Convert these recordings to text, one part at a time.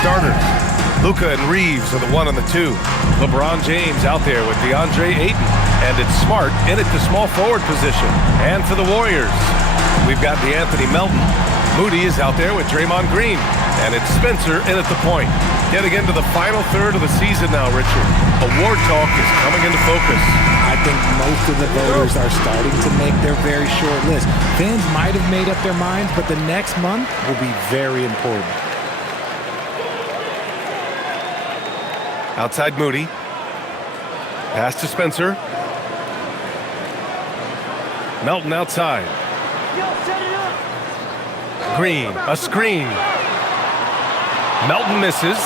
starters. Luka and Reeves are the 1 and the 2. LeBron James out there with DeAndre Ayton. And it's Smart in at the small forward position. And for the Warriors, we've got DeAnthony Melton. Moody is out there with Draymond Green. And it's Spencer in at the point. Getting into the final third of the season now, Richard. Award talk is coming into focus. I think most of the voters are starting to make their very short list. Fans might have made up their minds, but the next month will be very important. Outside Moody. Pass to Spencer. Melton outside. Green, a screen. Melton misses.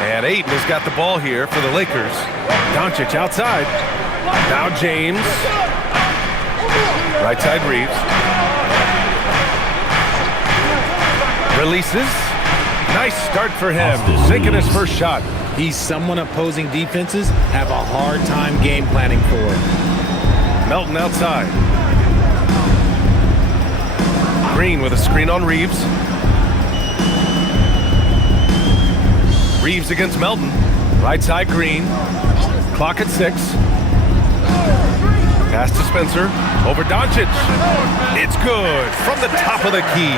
And Ayton has got the ball here for the Lakers. Doncic outside. Now James. Right side Reeves. Releases. Nice start for him. Sinking his first shot. He's someone opposing defenses have a hard time game planning for. Melton outside. Green with a screen on Reeves. Reeves against Melton. Right side Green. Clock at 6. Pass to Spencer. Over Doncic. It's good from the top of the key.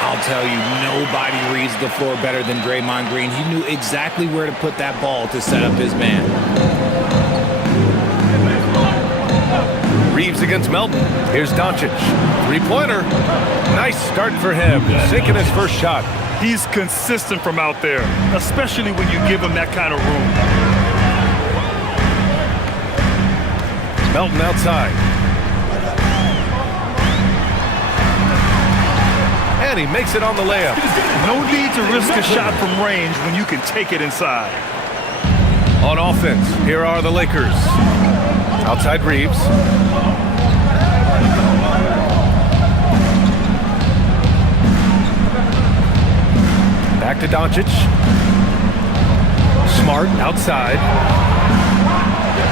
I'll tell you, nobody reads the floor better than Draymond Green. He knew exactly where to put that ball to set up his man. Reeves against Melton. Here's Doncic. Three-pointer. Nice start for him. Sinking his first shot. He's consistent from out there, especially when you give him that kind of room. Melton outside. And he makes it on the layup. No need to risk a shot from range when you can take it inside. On offense, here are the Lakers. Outside Reeves. Back to Doncic. Smart outside.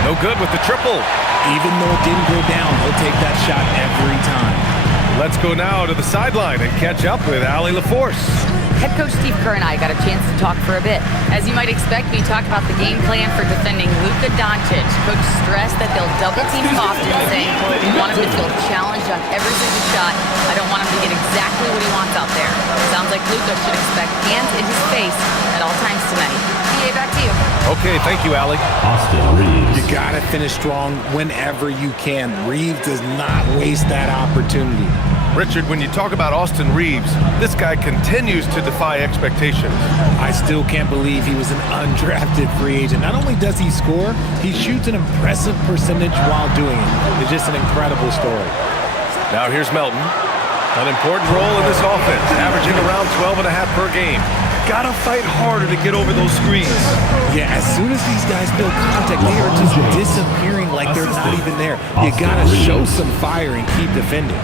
No good with the triple. Even though it didn't go down, he'll take that shot every time. Let's go now to the sideline and catch up with Allie LaForce. Head coach Steve Kerr and I got a chance to talk for a bit. As you might expect, we talked about the game plan for defending Luka Doncic. Coach stressed that they'll double team often, saying, "We want him to feel challenged on every single shot. I don't want him to get exactly what he wants out there." Sounds like Luka should expect hands in his face at all times tonight. PA, back to you. Okay, thank you, Allie. You gotta finish strong whenever you can. Reeves does not waste that opportunity. Richard, when you talk about Austin Reeves, this guy continues to defy expectations. I still can't believe he was an undrafted free agent. Not only does he score, he shoots an impressive percentage while doing it. It's just an incredible story. Now here's Melton. An important role in this offense, averaging around 12.5 per game. Gotta fight harder to get over those screens. Yeah, as soon as these guys build contact, they are just disappearing like they're not even there. You gotta show some fire and keep defending.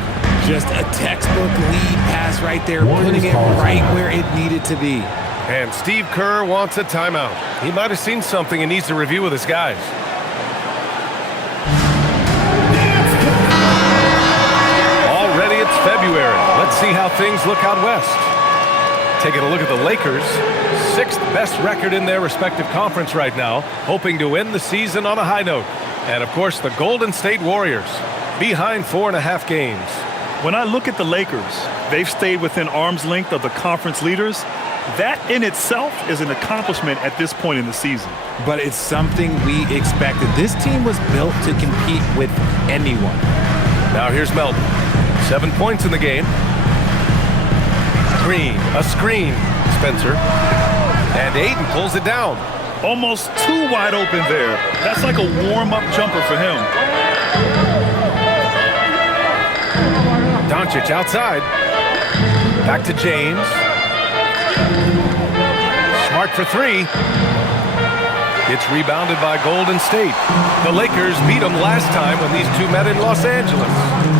Just a textbook lead pass right there, putting it right where it needed to be. And Steve Kerr wants a timeout. He might have seen something and needs to review with his guys. Already it's February. Let's see how things look out west. Taking a look at the Lakers, 6th best record in their respective conference right now, hoping to end the season on a high note. And, of course, the Golden State Warriors, behind 4.5 games. When I look at the Lakers, they've stayed within arm's length of the conference leaders. That in itself is an accomplishment at this point in the season. But it's something we expected. This team was built to compete with anyone. Now here's Melton. 7 points in the game. Green, a screen. Spencer. And Ayton pulls it down. Almost too wide open there. That's like a warm-up jumper for him. Doncic outside. Back to James. Smart for 3. It's rebounded by Golden State. The Lakers beat them last time when these two met in Los Angeles.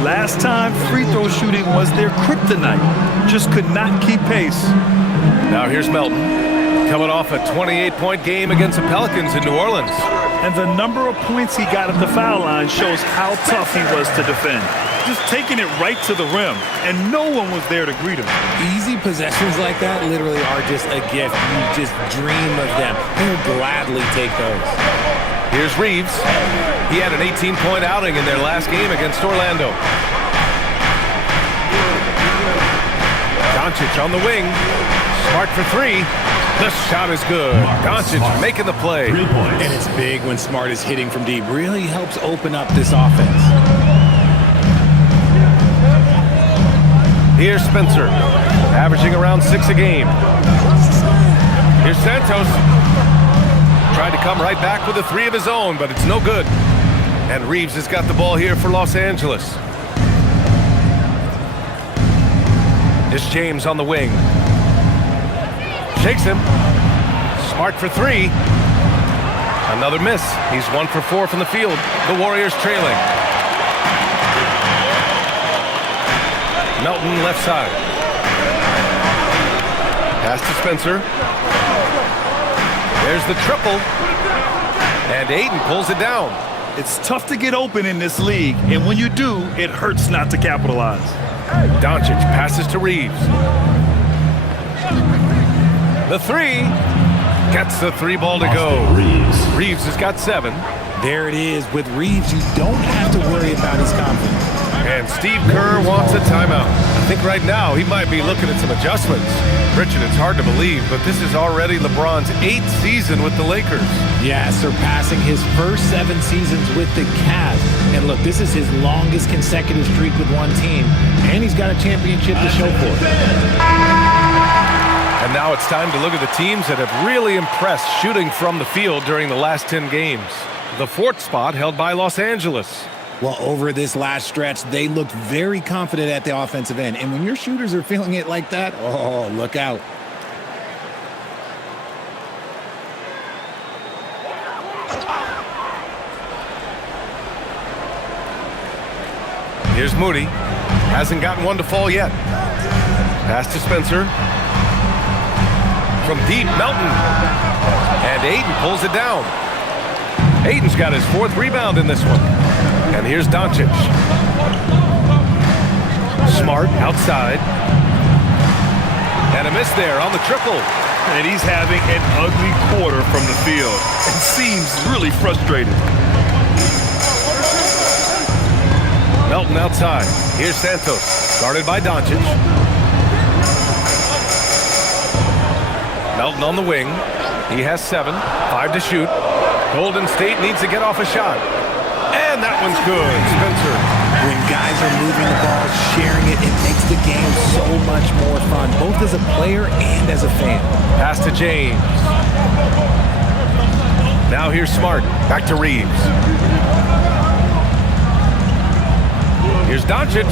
Last time, free throw shooting was their kryptonite. Just could not keep pace. Now here's Melton, coming off a 28-point game against the Pelicans in New Orleans. And the number of points he got at the foul line shows how tough he was to defend. just taking it right to the rim, and no one was there to greet him. Easy possessions like that literally are just a gift. You just dream of them. He'll gladly take those. Here's Reeves. He had an 18-point outing in their last game against Orlando. Doncic on the wing. Smart for three. The shot is good. Doncic making the play. And it's big when Smart is hitting from deep. Really helps open up this offense. Here's Spencer, averaging around 6 a game. Here's Santos. Tried to come right back with a three of his own, but it's no good. And Reeves has got the ball here for Los Angeles. Here's James on the wing. Shakes him. Smart for three. Another miss. He's 1 for 4 from the field. The Warriors trailing. Melton left side. Pass to Spencer. There's the triple. And Ayton pulls it down. It's tough to get open in this league, and when you do, it hurts not to capitalize. Doncic passes to Reeves. The three. Gets the three ball to go. Reeves has got 7. There it is. With Reeves, you don't have to worry about his confidence. And Steve Kerr wants a timeout. I think right now he might be looking at some adjustments. Richard, it's hard to believe, but this is already LeBron's 8th season with the Lakers. Yeah, surpassing his first 7 seasons with the Cavs. And look, this is his longest consecutive streak with one team. And he's got a championship to show for it. And now it's time to look at the teams that have really impressed shooting from the field during the last 10 games. The 4th spot held by Los Angeles. Well, over this last stretch, they looked very confident at the offensive end. And when your shooters are feeling it like that, oh, look out. Here's Moody. Hasn't gotten one to fall yet. Pass to Spencer. From deep, Melton. And Ayton pulls it down. Ayton's got his 4th rebound in this one. And here's Doncic. Smart outside. And a miss there on the triple. And he's having an ugly quarter from the field. It seems really frustrated. Melton outside. Here's Santos. Guarded by Doncic. Melton on the wing. He has 7. 5 to shoot. Golden State needs to get off a shot. And that one's good. Spencer. When guys are moving the ball, sharing it, it makes the game so much more fun, both as a player and as a fan. Pass to James. Now here's Smart. Back to Reeves. Here's Doncic.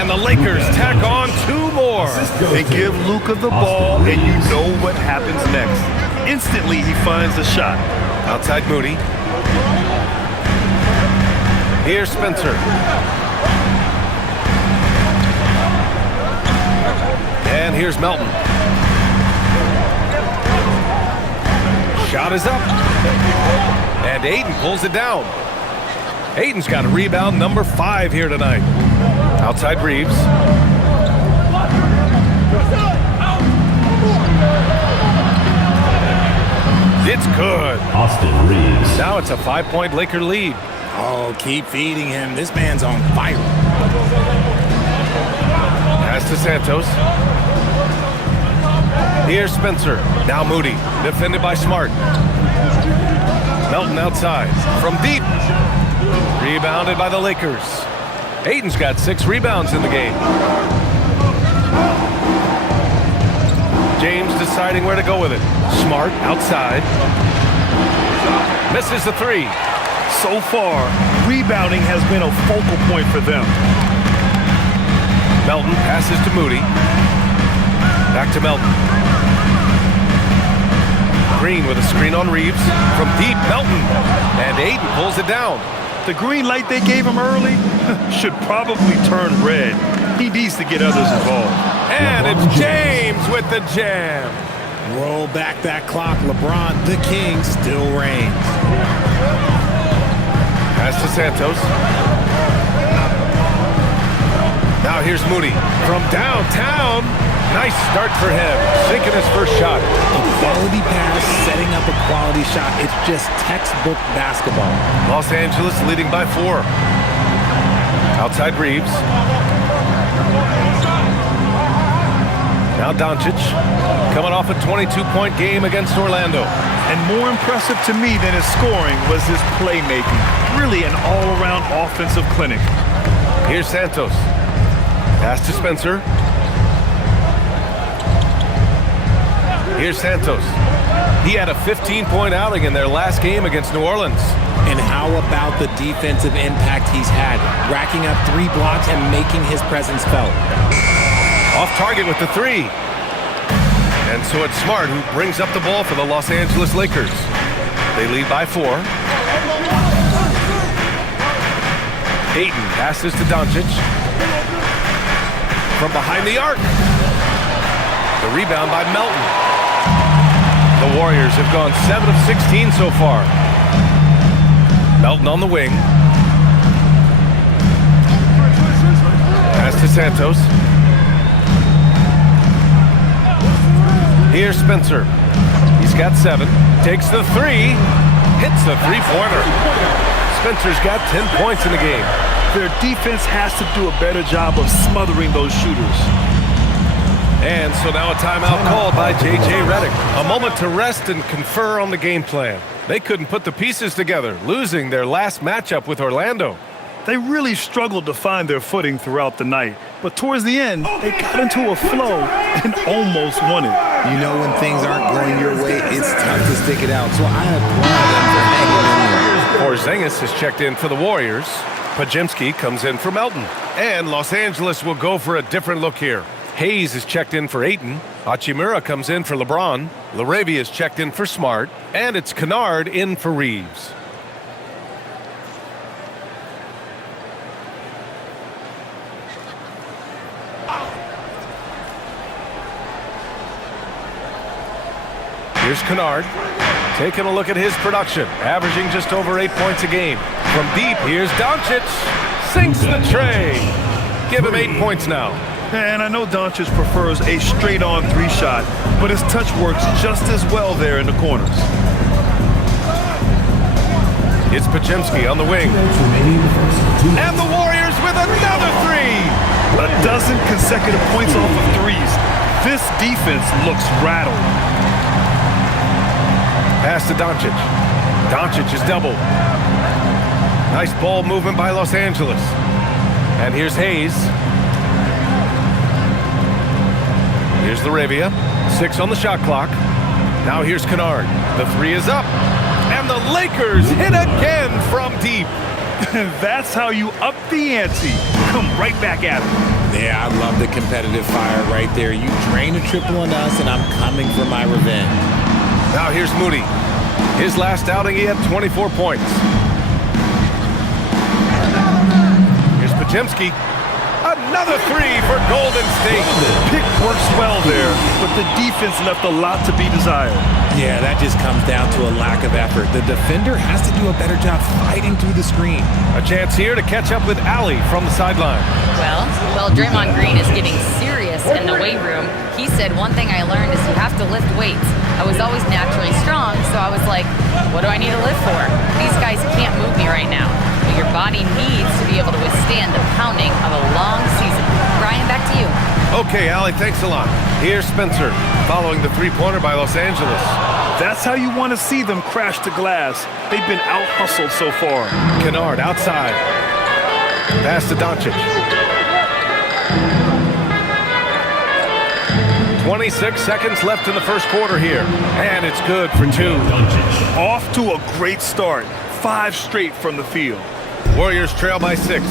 And the Lakers tack on 2 more. They give Luka the ball, and you know what happens next. Instantly, he finds the shot. Outside Moody. Here's Spencer. And here's Melton. Shot is up. And Ayton pulls it down. Ayton's got a rebound number 5 here tonight. Outside Reeves. It's good. Austin Reeves. Now it's a 5-point Laker lead. Oh, keep feeding him. This man's on fire. Pass to Santos. Here's Spencer. Now Moody. Defended by Smart. Melton outside. From deep. Rebounded by the Lakers. Ayton's got 6 rebounds in the game. James deciding where to go with it. Smart outside. Misses the 3. So far, rebounding has been a focal point for them. Melton passes to Moody. Back to Melton. Green with a screen on Reeves. From deep, Melton. And Ayton pulls it down. The green light they gave him early should probably turn red. He needs to get others involved. And it's James with the jam. Roll back that clock. LeBron, the king, still reigns. Pass to Santos. Now here's Moody from downtown. Nice start for him, sinking his first shot. A quality pass, setting up a quality shot. It's just textbook basketball. Los Angeles leading by 4. Outside Reeves. Now Doncic, coming off a 22-point game against Orlando. And more impressive to me than his scoring was his playmaking. Really an all-around offensive clinic. Here's Santos. Pass to Spencer. Here's Santos. He had a 15-point outing in their last game against New Orleans. And how about the defensive impact he's had? Racking up 3 blocks and making his presence felt. Off target with the 3. And so it's Smart who brings up the ball for the Los Angeles Lakers. They lead by 4. Ayton passes to Doncic. From behind the arc. The rebound by Melton. The Warriors have gone 7 of 16 so far. Melton on the wing. Pass to Santos. Here's Spencer. He's got 7. Takes the 3. Hits the three-pointer. Spencer's got 10 points in the game. Their defense has to do a better job of smothering those shooters. And so now a timeout called by J.J. Redick. A moment to rest and confer on the game plan. They couldn't put the pieces together, losing their last matchup with Orlando. They really struggled to find their footing throughout the night. But towards the end, they got into a flow and almost won it. You know when things aren't going your way, it's tough to stick it out. So I applaud them for hanging in there. Porzingis has checked in for the Warriors. Podziemski comes in for Melton. And Los Angeles will go for a different look here. Hayes is checked in for Ayton. Hachimura comes in for LeBron. LaRavia is checked in for Smart. And it's Kennard in for Reeves. Here's Kennard. Taking a look at his production. Averaging just over 8 points a game. From deep, here's Doncic. Sinks the tray. Give him 8 points now. And I know Doncic prefers a straight-on 3-shot, but his touch works just as well there in the corners. It's Podziemski on the wing. And the Warriors with another 3. A dozen consecutive points off of threes. This defense looks rattled. Pass to Doncic. Doncic is doubled. Nice ball movement by Los Angeles. And here's Hayes. Here's LaRavia. 6 on the shot clock. Now here's Kennard. The 3 is up. And the Lakers hit again from deep. That's how you up the ante. Come right back at it. Yeah, I love the competitive fire right there. You drain a triple on us, and I'm coming for my revenge. Now here's Moody. His last outing, he had 24 points. Here's Podziemski. Another 3 for Golden State. Pick works well there, but the defense left a lot to be desired. Yeah, that just comes down to a lack of effort. The defender has to do a better job fighting through the screen. A chance here to catch up with Allie from the sideline. Well, Draymond Green is getting serious in the weight room. He said one thing I learned is you have to lift weights. I was always naturally strong, so I was like, what do I need to lift for? These guys can't move me right now. But your body needs to be able to withstand the pounding of a long season. Brian, back to you. Okay, Allie, thanks a lot. Here's Spencer, following the three-pointer by Los Angeles. That's how you want to see them crash to glass. They've been out-hustled so far. Kennard outside. Pass to Doncic. 26 seconds left in the first quarter here. And it's good for 2. Off to a great start. 5 straight from the field. Warriors trail by 6.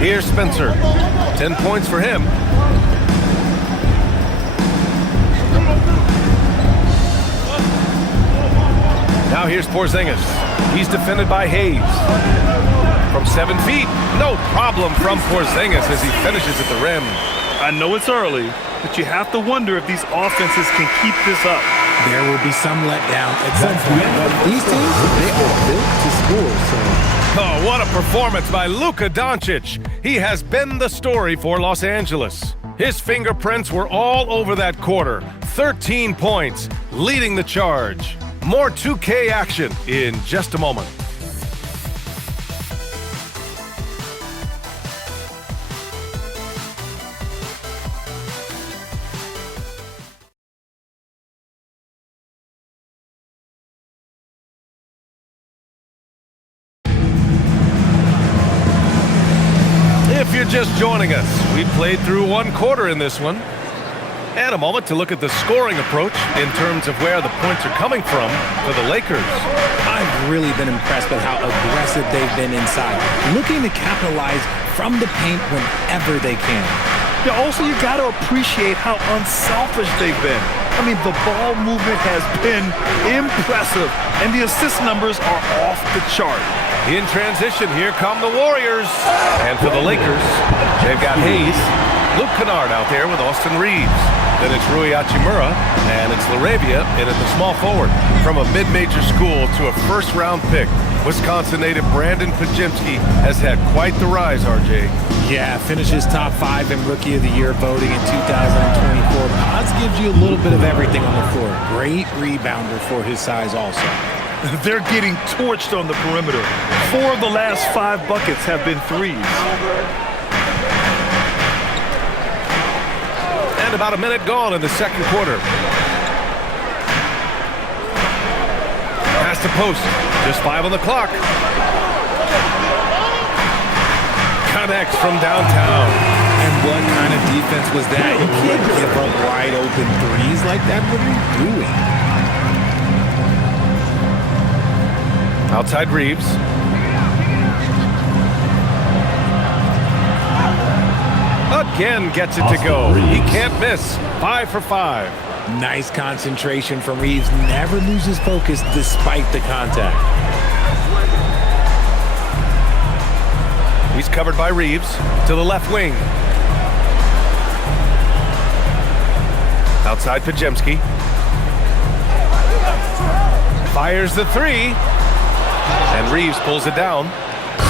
Here's Spencer. 10 points for him. Now here's Porzingis. He's defended by Hayes. From 7 feet, no problem from Porzingis as he finishes at the rim. I know it's early, but you have to wonder if these offenses can keep this up. There will be some letdown at some point, but these teams, they are built to score, so... Oh, what a performance by Luka Doncic. He has been the story for Los Angeles. His fingerprints were all over that quarter. 13 points, leading the charge. More 2K action in just a moment. If you're just joining us, we played through one quarter in this one. And a moment to look at the scoring approach in terms of where the points are coming from for the Lakers. I've really been impressed with how aggressive they've been inside, looking to capitalize from the paint whenever they can. Yeah, also, you got to appreciate how unselfish they've been. I mean, the ball movement has been impressive, and the assist numbers are off the chart. In transition, here come the Warriors. And for the Lakers, they've got Hayes, Luke Kennard out there with Austin Reeves. Then it's Rui Hachimura, and it's LaRavia in at the small forward. From a mid-major school to a first-round pick, Wisconsin native Brandon Pajemski has had quite the rise, RJ. Yeah, finishes top 5 in Rookie of the Year voting in 2024. Oz gives you a little bit of everything on the floor. Great rebounder for his size also. They're getting torched on the perimeter. 4 of the last 5 buckets have been threes. And about a minute gone in the second quarter. Pass to post. Just 5 on the clock. Connects from downtown. And what kind of defense was that? You can't give up wide open threes like that. What are you doing? Outside Reeves. Again gets it to go. He can't miss. 5 for 5. Nice concentration from Reeves. Never loses focus despite the contact. He's covered by Reeves to the left wing. Outside Pajemski. Fires the 3. And Reeves pulls it down.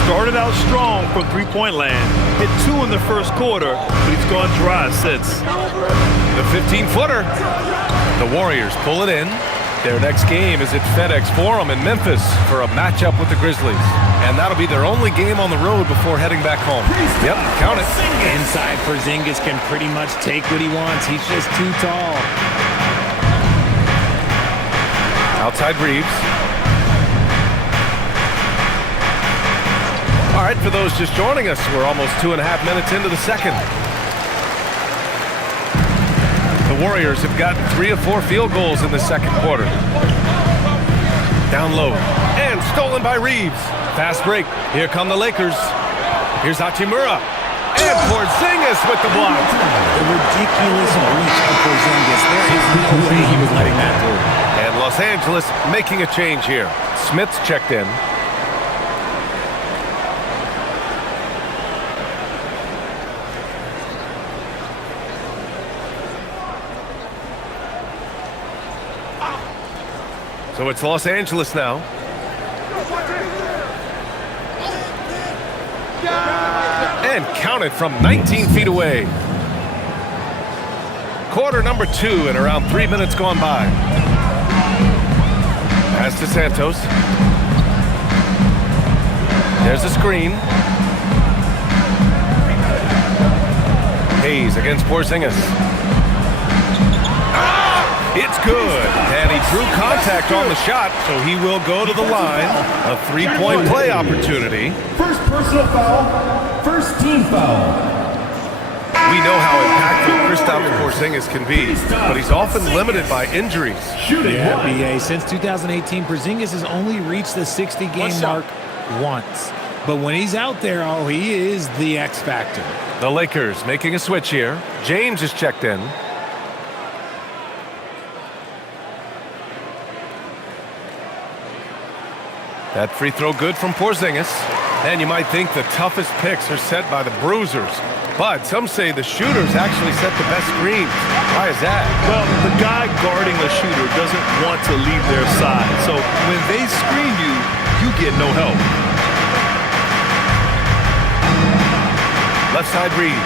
Started out strong from three-point land. Hit 2 in the first quarter, but he's gone dry since. The 15-footer. The Warriors pull it in. Their next game is at FedEx Forum in Memphis for a matchup with the Grizzlies. And that'll be their only game on the road before heading back home. Yep, count it. Inside Porzingis can pretty much take what he wants. He's just too tall. Outside Reeves. All right, for those just joining us, we're almost 2.5 minutes into the second. The Warriors have gotten 3 of 4 field goals in the second quarter. Down low, and stolen by Reeves. Fast break. Here come the Lakers. Here's Hachimura. And Porzingis with the block. The ridiculous reach of Porzingis. There is no way he was letting that through. And Los Angeles making a change here. Smith's checked in. So it's Los Angeles now. And counted from 19 feet away. Quarter number 2 and around 3 minutes gone by. Pass to Santos. There's a screen. Hayes against Porzingis. It's good, and he drew contact on the shot, so he will go to the line. A 3-point play opportunity. First personal foul, first team foul. We know how impactful Kristaps Porzingis can be, but he's often limited by injuries. Yeah, BA. Since 2018, Porzingis has only reached the 60-game mark once. But when he's out there, oh, he is the X factor. The Lakers making a switch here. James is checked in. That free throw good from Porzingis. And you might think the toughest picks are set by the bruisers. But some say the shooters actually set the best screens. Why is that? Well, the guy guarding a shooter doesn't want to leave their side. So when they screen you, you get no help. Left side Reeves.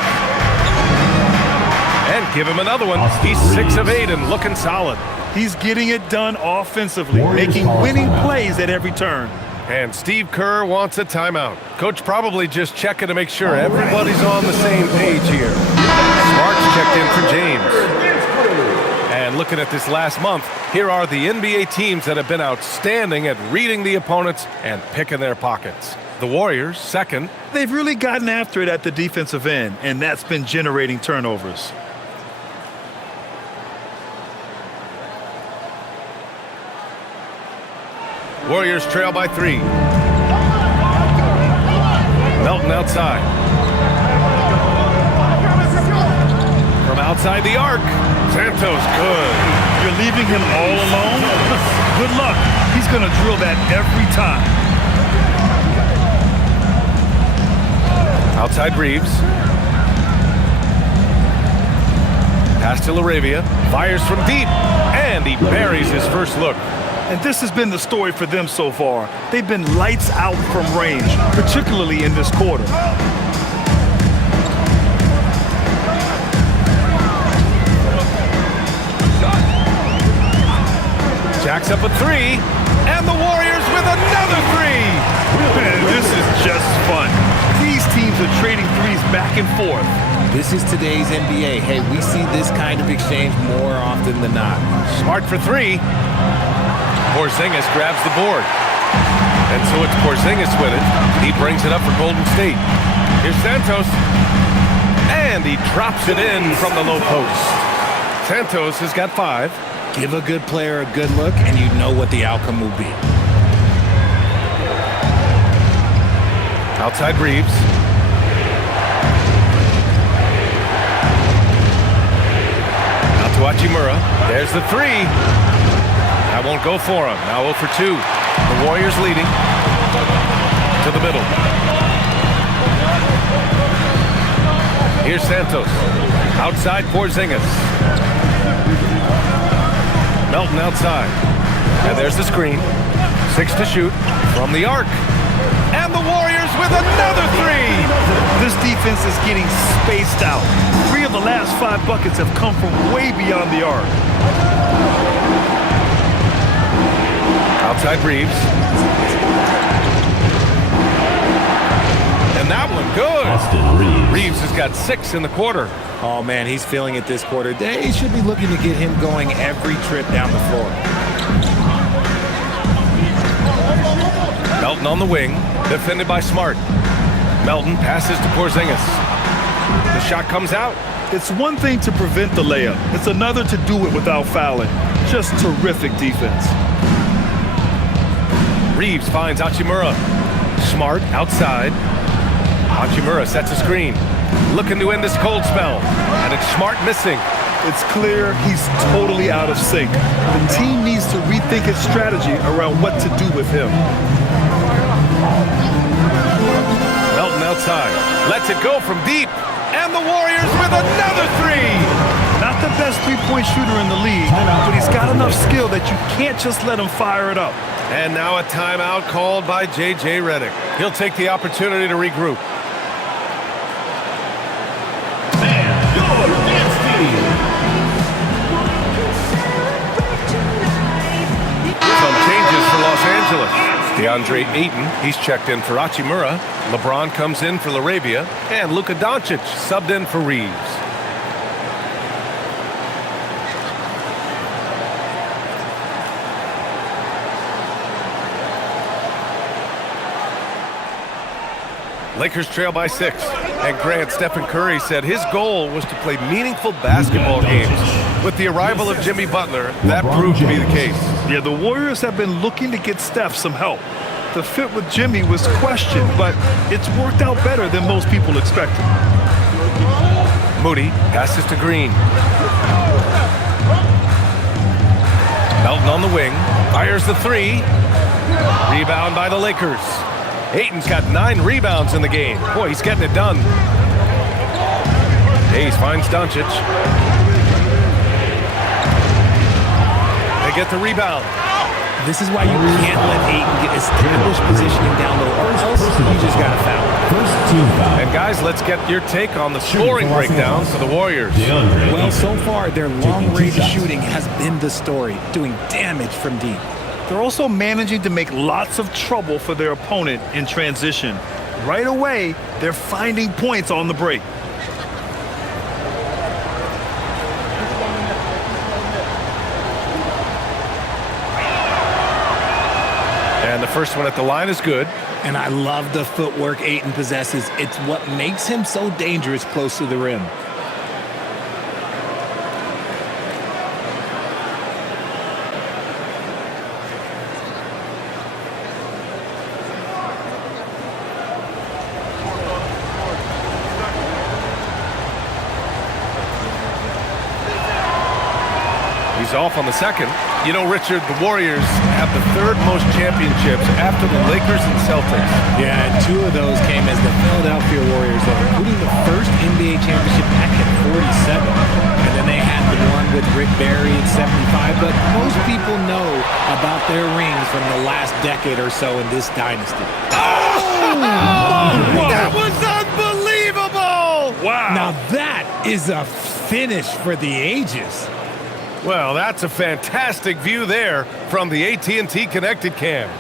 And give him another one. He's 6 of 8 and looking solid. He's getting it done offensively, making winning plays at every turn. And Steve Kerr wants a timeout. Coach probably just checking to make sure everybody's on the same page here. Smart's checked in for James. And looking at this last month, here are the NBA teams that have been outstanding at reading the opponents and picking their pockets. The Warriors, second. They've really gotten after it at the defensive end, and that's been generating turnovers. Warriors trail by 3. Melton outside. From outside the arc, Santos good. You're leaving him all alone? Good luck. He's going to drill that every time. Outside Reeves. Pass to LaRavia. Fires from deep. And he buries his first look. And this has been the story for them so far. They've been lights out from range, particularly in this quarter. Jacks up a 3. And the Warriors with another 3. Man, this is just fun. These teams are trading threes back and forth. This is today's NBA. Hey, we see this kind of exchange more often than not. Smart for 3. Porzingis grabs the board. And so it's Porzingis with it. He brings it up for Golden State. Here's Santos. And he drops it in from the low post. Santos has got 5. Give a good player a good look, and you know what the outcome will be. Outside Reeves. Out to Hachimura. There's the 3. That won't go for him. Now 0 for 2. The Warriors leading. To the middle. Here's Santos. Outside Porzingis. Melton outside. And there's the screen. 6 to shoot from the arc. And the Warriors with another 3. This defense is getting spaced out. 3 of the last 5 buckets have come from way beyond the arc. Outside Reeves. And that one good. Reeves has got 6 in the quarter. Oh, man, he's feeling it this quarter. They should be looking to get him going every trip down the floor. Melton on the wing, defended by Smart. Melton passes to Porzingis. The shot comes out. It's one thing to prevent the layup. It's another to do it without fouling. Just terrific defense. Reeves finds Hachimura. Smart outside. Hachimura sets a screen. Looking to end this cold spell. And it's Smart missing. It's clear he's totally out of sync. The team needs to rethink its strategy around what to do with him. Melton outside. Lets it go from deep. And the Warriors with another 3. Not the best three-point shooter in the league, but he's got enough skill that you can't just let him fire it up. And now a timeout called by J.J. Redick. He'll take the opportunity to regroup. Some changes for Los Angeles. DeAndre Ayton, he's checked in for Hachimura. LeBron comes in for LaRavia. And Luka Doncic subbed in for Reeves. Lakers trail by 6. And Grant, Stephen Curry said his goal was to play meaningful basketball games. With the arrival of Jimmy Butler, that proved to be the case. Yeah, the Warriors have been looking to get Steph some help. The fit with Jimmy was questioned, but it's worked out better than most people expected. Moody passes to Green. Melton on the wing, fires the 3. Rebound by the Lakers. Ayton's got 9 rebounds in the game. Boy, he's getting it done. Hayes finds Doncic. They get the rebound. This is why you can't let Ayton get established positioning down low, or else you just got to foul. First team foul. And guys, let's get your take on the scoring breakdown for the Warriors. Well, so far, their long-range shooting has been the story, doing damage from deep. They're also managing to make lots of trouble for their opponent in transition. Right away, they're finding points on the break. And the first one at the line is good. And I love the footwork Ayton possesses. It's what makes him so dangerous close to the rim. He's off on the second. You know, Richard, the Warriors have the third most championships after the Lakers and Celtics. Yeah, and two of those came as the Philadelphia Warriors, including the first NBA championship back in '47. And then they had the one with Rick Barry in '75. But most people know about their rings from the last decade or so in this dynasty. That was unbelievable! Wow. Now that is a finish for the ages. Well, that's a fantastic view there from the AT&T Connected Cam.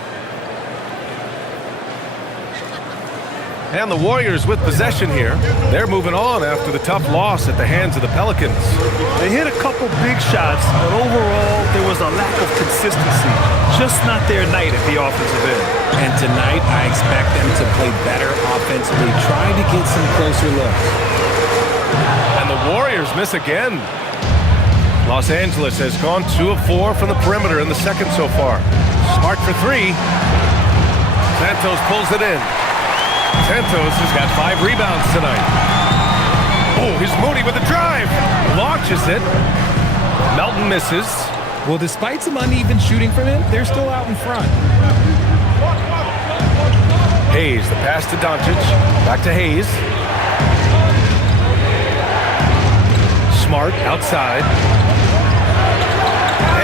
And the Warriors with possession here. They're moving on after the tough loss at the hands of the Pelicans. They hit a couple big shots, but overall, there was a lack of consistency. Just not their night at the offensive end. And tonight, I expect them to play better offensively, trying to get some closer looks. And the Warriors miss again. Los Angeles has gone 2 of 4 from the perimeter in the second so far. Smart for 3. Santos pulls it in. Santos has got 5 rebounds tonight. Oh, here's Moody with a drive. Launches it. Melton misses. Well, despite some uneven shooting from him, they're still out in front. Hayes, the pass to Doncic. Back to Hayes. Smart outside.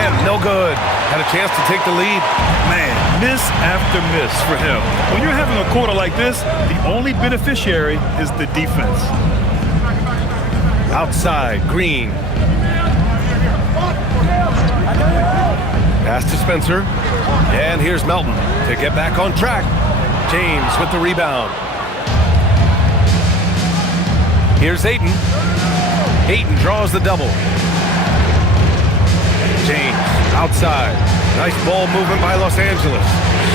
And no good. Had a chance to take the lead. Man, miss after miss for him. When you're having a quarter like this, the only beneficiary is the defense. Outside, Green. Pass to Spencer. And here's Melton to get back on track. James with the rebound. Here's Ayton. Ayton draws the double. James outside. Nice ball movement by Los Angeles.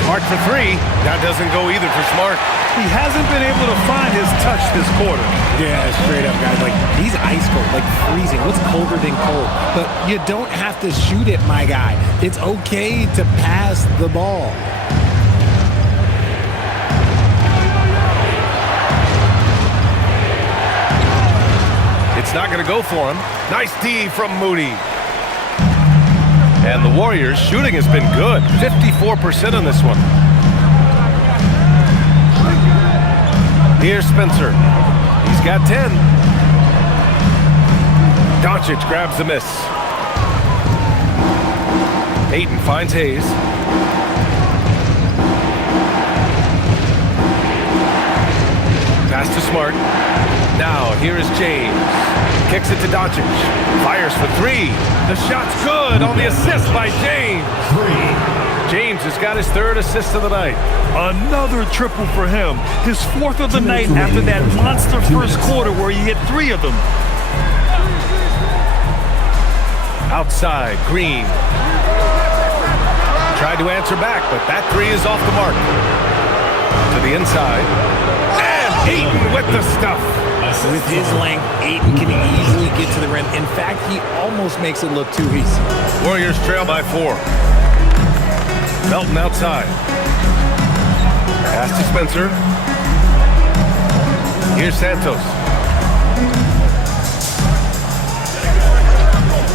Smart for 3. That doesn't go either for Smart. He hasn't been able to find his touch this quarter. Yeah, straight up, guys. Like, he's ice cold, like freezing. What's colder than cold? But you don't have to shoot it, my guy. It's okay to pass the ball. It's not going to go for him. Nice D from Moody. And the Warriors' shooting has been good. 54% on this one. Here's Spencer. He's got 10. Doncic grabs the miss. Ayton finds Hayes. Pass to Smart. Now, here is James. Kicks it to Doncic. Fires for 3. The shot's good on the assist by James. James has got his 3rd assist of the night. Another triple for him. His 4th of the night after that monster first quarter where he hit 3 of them. Outside, Green. Tried to answer back, but that 3 is off the mark. To the inside. And Ayton with the stuff. With his length, Ayton can easily get to the rim. In fact, he almost makes it look too easy. Warriors trail by 4. Melton outside. Pass to Spencer. Here's Santos.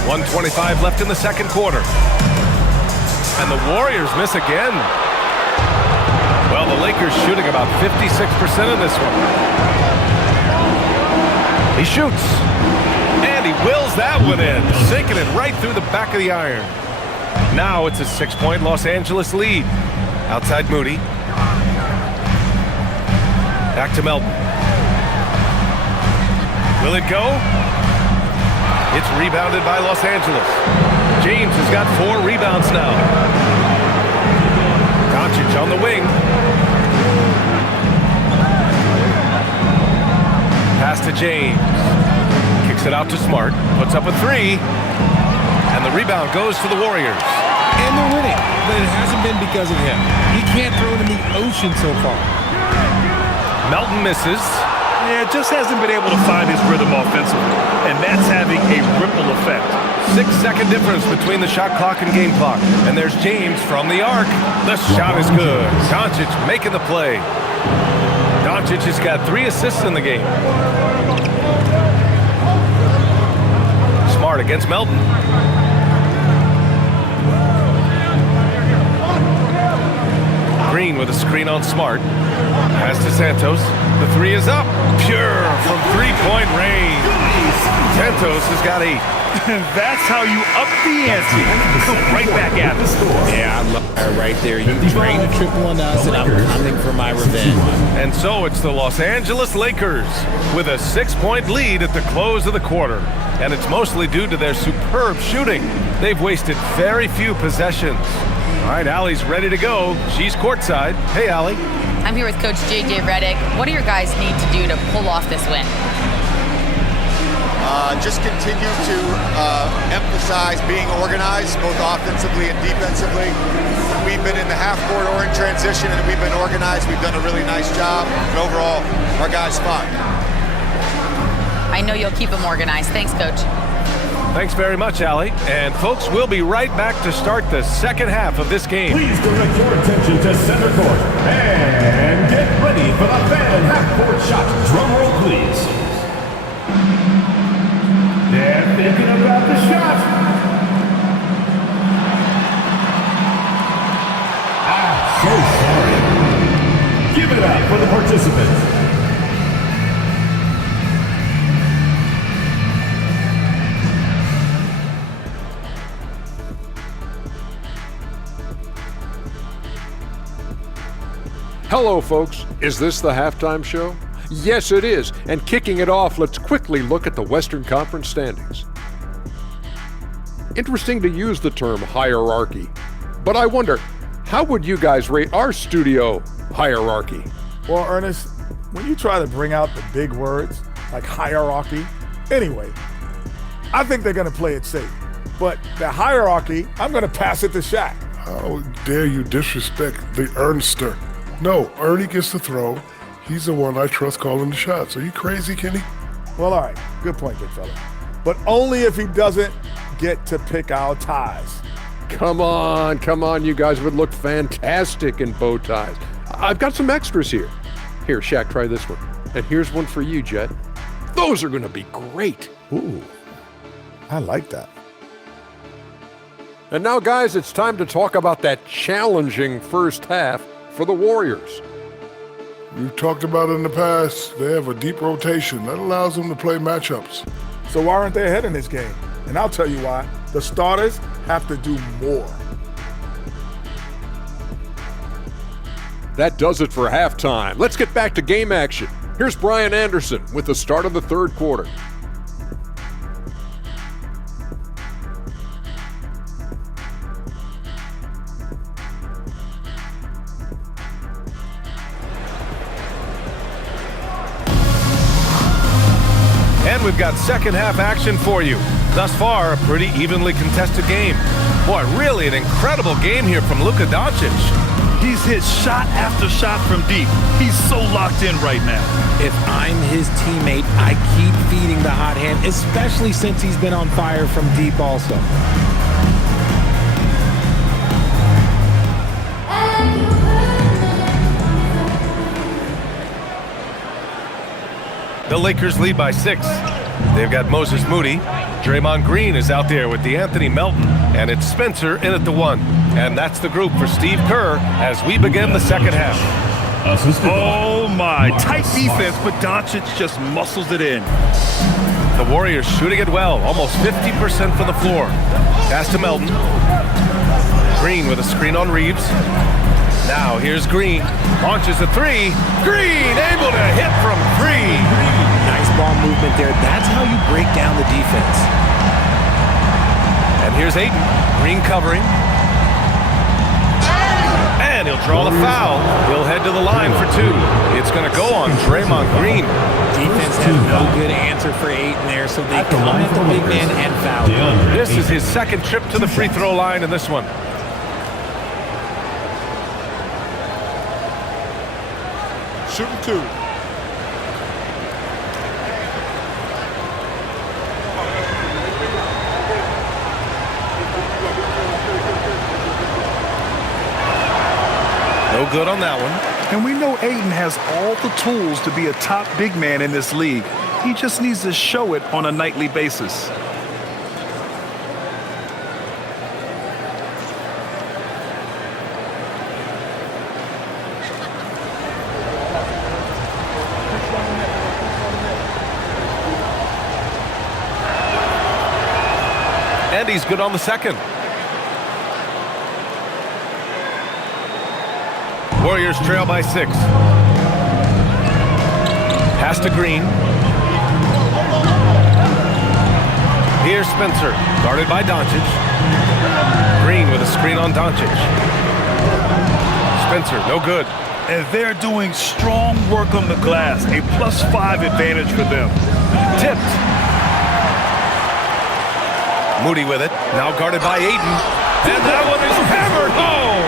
1:25 left in the second quarter. And the Warriors miss again. Well, the Lakers shooting about 56% in this one. He shoots. And he wills that one in, sinking it right through the back of the iron. Now it's a 6-point Los Angeles lead. Outside Moody. Back to Melton. Will it go? It's rebounded by Los Angeles. James has got 4 rebounds now. Doncic on the wing. Pass to James. Kicks it out to Smart. Puts up a 3. And the rebound goes to the Warriors. And they're winning, but it hasn't been because of him. He can't throw it in the ocean so far. Melton misses. Yeah, just hasn't been able to find his rhythm offensively, and that's having a ripple effect. 6-second difference between the shot clock and game clock. And there's James from the arc. The shot is good. Doncic making the play. Doncic has got 3 assists in the game. Smart against Melton. Green with a screen on Smart. Pass to Santos. The 3 is up. Pure from 3-point range. Santos has got 8. That's how you up the ante. Right back at it. Yeah, I love her right there. You drained a triple on us, and I'm coming for my revenge. And so it's the Los Angeles Lakers with a 6-point lead at the close of the quarter. And it's mostly due to their superb shooting. They've wasted very few possessions. All right, Allie's ready to go. She's courtside. Hey, Allie. I'm here with Coach J.J. Redick. What do your guys need to do to pull off this win? Just continue to emphasize being organized, both offensively and defensively. We've been in the half-court or in transition, and we've been organized. We've done a really nice job. And overall, our guys fine. I know you'll keep them organized. Thanks, Coach. Thanks very much, Allie. And folks, we'll be right back to start the second half of this game. Please direct your attention to center court and get ready for the fan half-court shot. Drum roll, please. They're thinking about the shot. So sorry. Give it up for the participants. Hello, folks. Is this the halftime show? Yes, it is. And kicking it off, let's quickly look at the Western Conference standings. Interesting to use the term hierarchy, but I wonder, how would you guys rate our studio hierarchy? Well, Ernest, when you try to bring out the big words like hierarchy, anyway, I think they're going to play it safe. But the hierarchy, I'm going to pass it to Shaq. How dare you disrespect the Ernster? No, Ernie gets the throw. He's the one I trust calling the shots. Are you crazy, Kenny? Well, all right. Good point, good fella. But only if he doesn't get to pick our ties. Come on. You guys would look fantastic in bow ties. I've got some extras here. Here, Shaq, try this one. And here's one for you, Jet. Those are going to be great. Ooh, I like that. And now, guys, it's time to talk about that challenging first half for the Warriors. We've talked about it in the past. They have a deep rotation. That allows them to play matchups. So why aren't they ahead in this game? And I'll tell you why. The starters have to do more. That does it for halftime. Let's get back to game action. Here's Brian Anderson with the start of the third quarter. And we've got second half action for you. Thus far, a pretty evenly contested game. Boy, really an incredible game here from Luka Doncic. He's hit shot after shot from deep. He's so locked in right now. If I'm his teammate, I keep feeding the hot hand, especially since he's been on fire from deep also. The Lakers lead by 6. They've got Moses Moody. Draymond Green is out there with DeAnthony Melton. And it's Spencer in at the 1. And that's the group for Steve Kerr as we begin the second half. assisted Oh my, tight defense, but Doncic just muscles it in. The Warriors shooting it well, almost 50% from the floor. Pass to Melton. Green with a screen on Reeves. Now here's Green. Launches a three. Green able to hit from three. Nice ball movement there. That's how you break down the defense. And here's Ayton. Green covering. And he'll draw the foul. He'll head to the line for two. It's going to go on Draymond Green. Defense has no good answer for Ayton there, so they come at the big man and foul. This is his second trip to the free throw line in this one. Shooting two. No good on that one. And we know Ayton has all the tools to be a top big man in this league. He just needs to show it on a nightly basis. And he's good on the second. Warriors trail by 6. Pass to Green. Here's Spencer, guarded by Doncic. Green with a screen on Doncic. Spencer, no good. And they're doing strong work on the glass, a +5 advantage for them. Tipped. Moody with it, now guarded by Ayton. And that one is hammered home.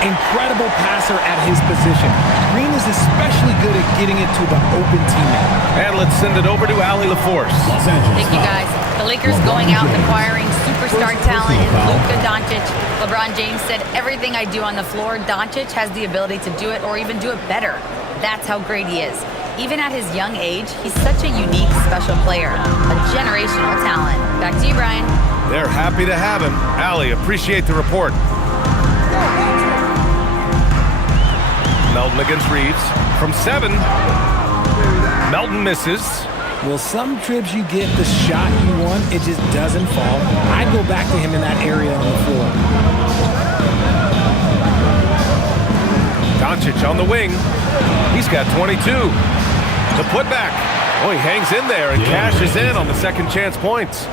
Incredible passer at his position. Green is especially good at getting it to the open teammate. And let's send it over to Allie LaForce. Thank you, guys. The Lakers going out and acquiring superstar talent in Luka Doncic. LeBron James said, everything I do on the floor, Doncic has the ability to do it or even do it better. That's how great he is. Even at his young age, he's such a unique, special player. A generational talent. Back to you, Brian. They're happy to have him. Allie, appreciate the report. Melton against Reeves. From 7. Melton misses. Well, some trips you get the shot you want, it just doesn't fall. I'd go back to him in that area on the floor. Doncic on the wing. He's got 22. The putback. Oh, he hangs in there and cashes in on the second chance points.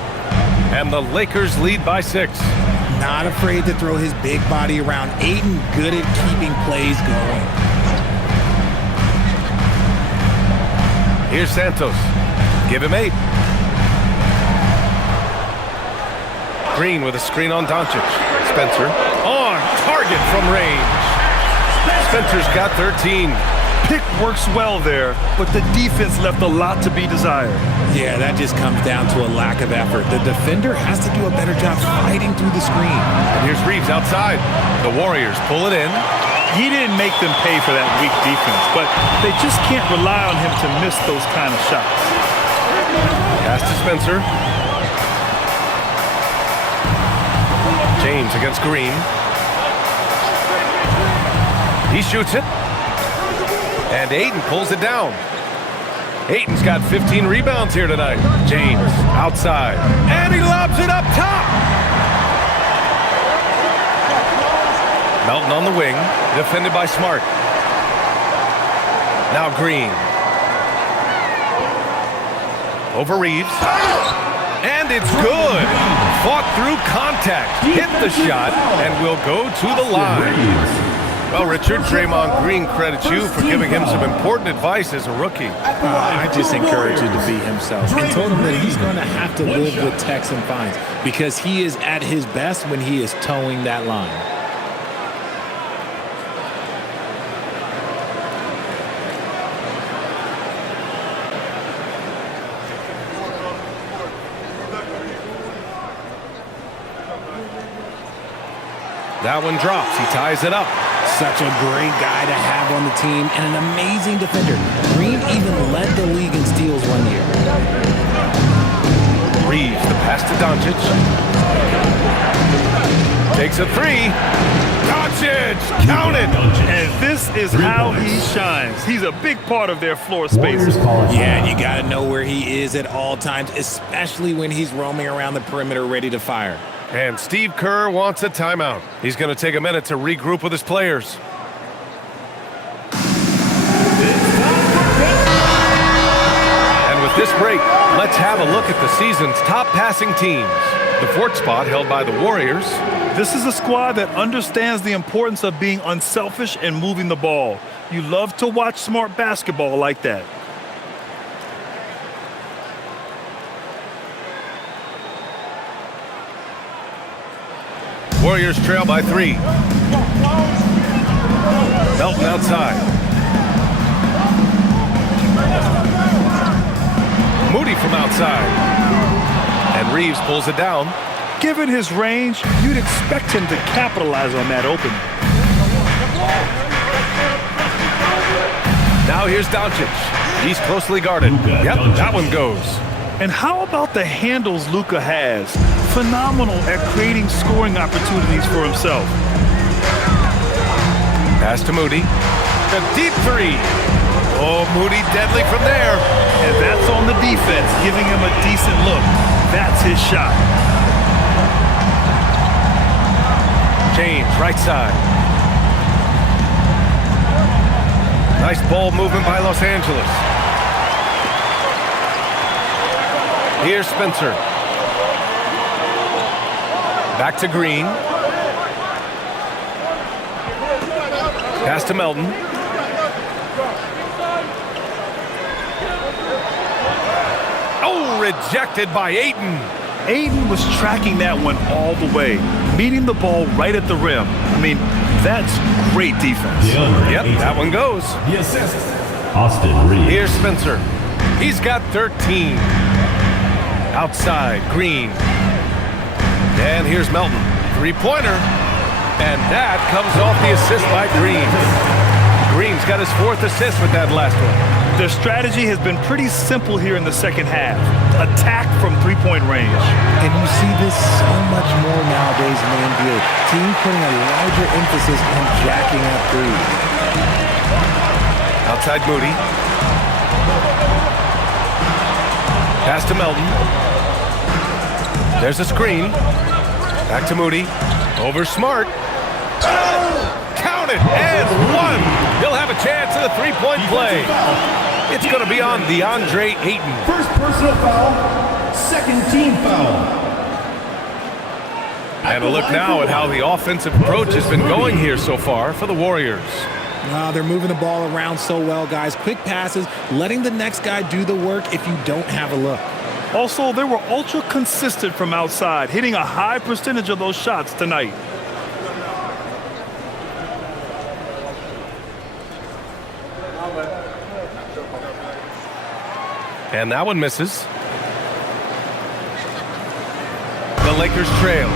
And the Lakers lead by 6. Not afraid to throw his big body around. Ayton good at keeping plays going. Here's Santos. Give him 8. Green with a screen on Doncic. Spencer on target from range. Spencer's got 13. Pick works well there, but the defense left a lot to be desired. Yeah, that just comes down to a lack of effort. The defender has to do a better job fighting through the screen. And here's Reeves outside. The Warriors pull it in. He didn't make them pay for that weak defense, but they just can't rely on him to miss those kind of shots. Pass to Spencer. James against Green. He shoots it. And Ayton pulls it down. Ayton's got 15 rebounds here tonight. James outside. And he lobs it up top. Melton on the wing. Defended by Smart. Now Green. Over Reeves. And it's good. Fought through contact. Hit the shot. And will go to the line. Well, Richard, Draymond Green credits you for giving him some important advice as a rookie. I just encourage him to be himself and told him that he's going to have to live with techs and fines because he is at his best when he is towing that line. That one drops. He ties it up. Such a great guy to have on the team and an amazing defender. Green even led the league in steals one year. Reeves, the pass to Doncic. Takes a 3. Doncic, count it. And this is how he shines. He's a big part of their floor space. Yeah, and you got to know where he is at all times, especially when he's roaming around the perimeter ready to fire. And Steve Kerr wants a timeout. He's going to take a minute to regroup with his players. And with this break, let's have a look at the season's top passing teams. The fourth spot held by the Warriors. This is a squad that understands the importance of being unselfish and moving the ball. You love to watch smart basketball like that. Warriors trail by 3. Melton outside. Moody from outside. And Reeves pulls it down. Given his range, you'd expect him to capitalize on that opening. Now here's Doncic. He's closely guarded. Yep, that one goes. And how about the handles Luka has? Phenomenal at creating scoring opportunities for himself. Pass to Moody. The deep 3. Oh, Moody deadly from there. And that's on the defense, giving him a decent look. That's his shot. James, right side. Nice ball movement by Los Angeles. Here's Spencer. Back to Green. Pass to Melton. Oh, rejected by Ayton. Ayton was tracking that one all the way, meeting the ball right at the rim. I mean, that's great defense. Yep, that one goes. The assist, Austin Reeves. Here's Spencer. He's got 13. Outside, Green. And here's Melton. 3-pointer. And that comes off the assist by Green. Green's got his 4th assist with that last one. Their strategy has been pretty simple here in the second half. Attack from 3-point range. And you see this so much more nowadays in the NBA. Teams putting a larger emphasis on jacking up threes. Outside Moody. Pass to Melton. There's a screen. Back to Moody. Over Smart. Count it, and 1. He'll have a chance in the 3-point play. It's going to be on DeAndre Ayton. First personal foul, second team foul. And a look now at how the offensive approach has been going here so far for the Warriors. They're moving the ball around so well, guys. Quick passes, letting the next guy do the work if you don't have a look. Also, they were ultra consistent from outside, hitting a high percentage of those shots tonight. And that one misses. The Lakers trail.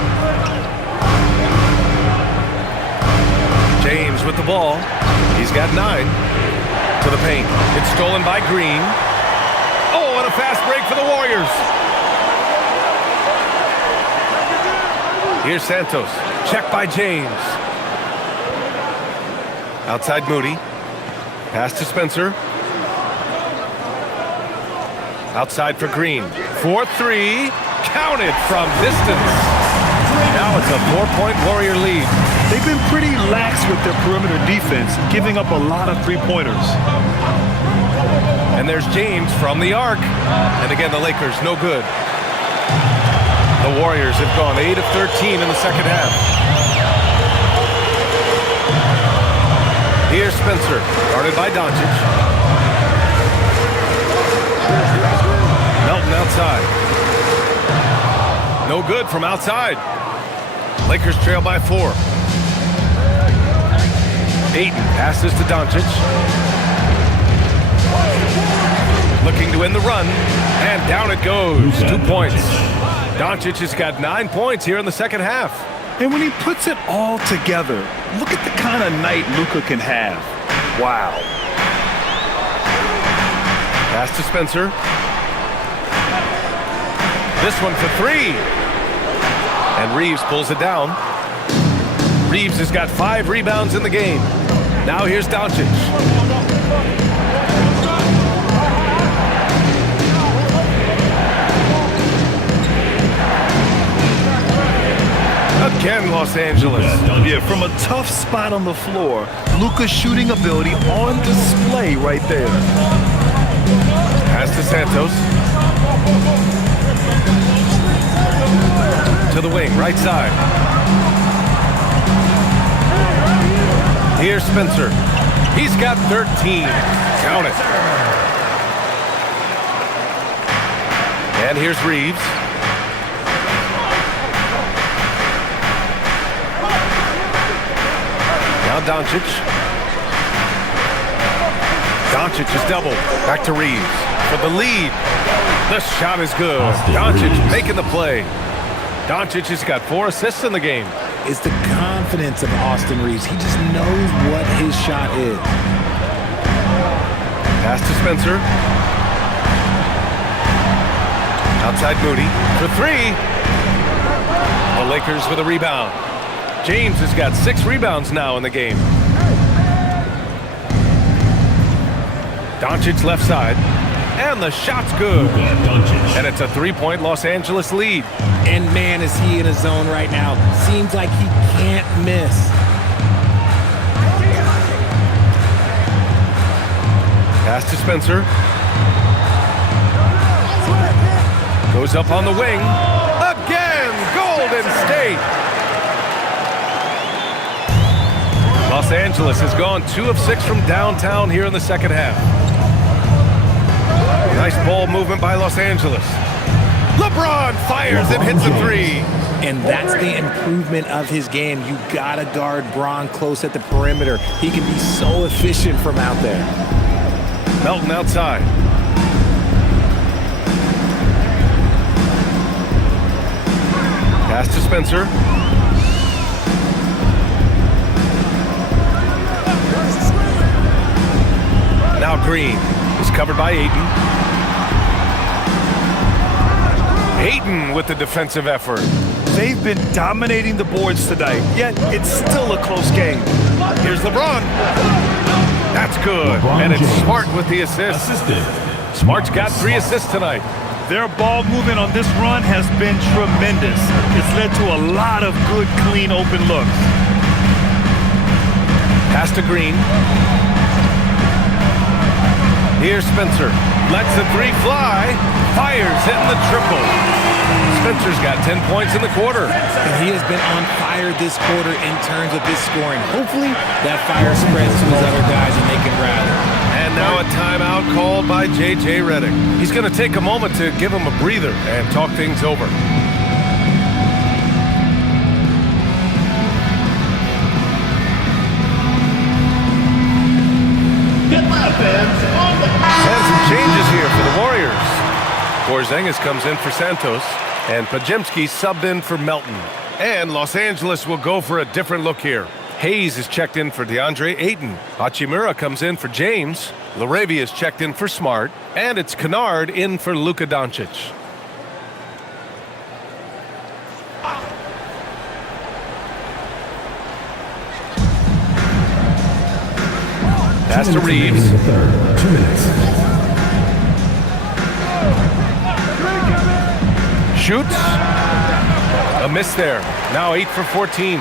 James with the ball. He's got 9. To the paint. It's stolen by Green. Oh, and a fast break for the Warriors. Here's Santos. Check by James. Outside Moody. Pass to Spencer. Outside for Green. 4-3. Counted from distance. Now it's a 4-point Warrior lead. They've been pretty lax with their perimeter defense, giving up a lot of 3-pointers. And there's James from the arc. And again, the Lakers, no good. The Warriors have gone 8 of 13 in the second half. Here's Spencer, guarded by Doncic. Melton outside. No good from outside. Lakers trail by 4. Ayton passes to Doncic. Looking to win the run, and down it goes. 2 points. Doncic has got 9 points here in the second half. And when he puts it all together, look at the kind of night Luka can have. Wow. Pass to Spencer. This one for 3. And Reeves pulls it down. Reeves has got 5 rebounds in the game. Now here's Doncic. Again, Los Angeles. Yeah, from a tough spot on the floor, Luka's shooting ability on display right there. Pass to Santos. To the wing, right side. Here's Spencer. He's got 13. Count it. And here's Reeves. Now Doncic. Doncic is doubled. Back to Reeves for the lead. The shot is good. Doncic making the play. Doncic has got 4 assists in the game. It's the confidence of Austin Reeves. He just knows what his shot is. Pass to Spencer. Outside Moody for 3. The Lakers with a rebound. James has got 6 rebounds now in the game. Doncic left side. And the shot's good. And it's a 3-point Los Angeles lead. And man, is he in a zone right now. Seems like he can't miss. Pass to Spencer. Goes up on the wing. Again, Golden State. Los Angeles has gone 2 of 6 from downtown here in the second half. Nice ball movement by Los Angeles. LeBron fires and hits a 3. And that's the improvement of his game. You gotta guard Bron close at the perimeter. He can be so efficient from out there. Melton outside. Pass to Spencer. Now Green is covered by Ayton. Ayton with the defensive effort. They've been dominating the boards tonight, yet it's still a close game. Here's LeBron. That's good. LeBron and it's James. Smart with the assist. Assisted. Smart's got 3 assists tonight. Their ball movement on this run has been tremendous. It's led to a lot of good, clean, open looks. Pass to Green. Here's Spencer. Lets the 3 fly. Fires, hitting the triple. Spencer's got 10 points in the quarter. And he has been on fire this quarter in terms of his scoring. Hopefully, that fire spreads to his other guys and they can rally. And now a timeout called by J.J. Redick. He's going to take a moment to give him a breather and talk things over. And some changes here for the Warriors. Porzingis comes in for Santos, and Pajemski subbed in for Melton. And Los Angeles will go for a different look here. Hayes is checked in for DeAndre Ayton. Hachimura comes in for James. LaRavia is checked in for Smart. And it's Kennard in for Luka Doncic. Pass to Reeves. 2 minutes. Shoots. A miss there. Now 8 for 14.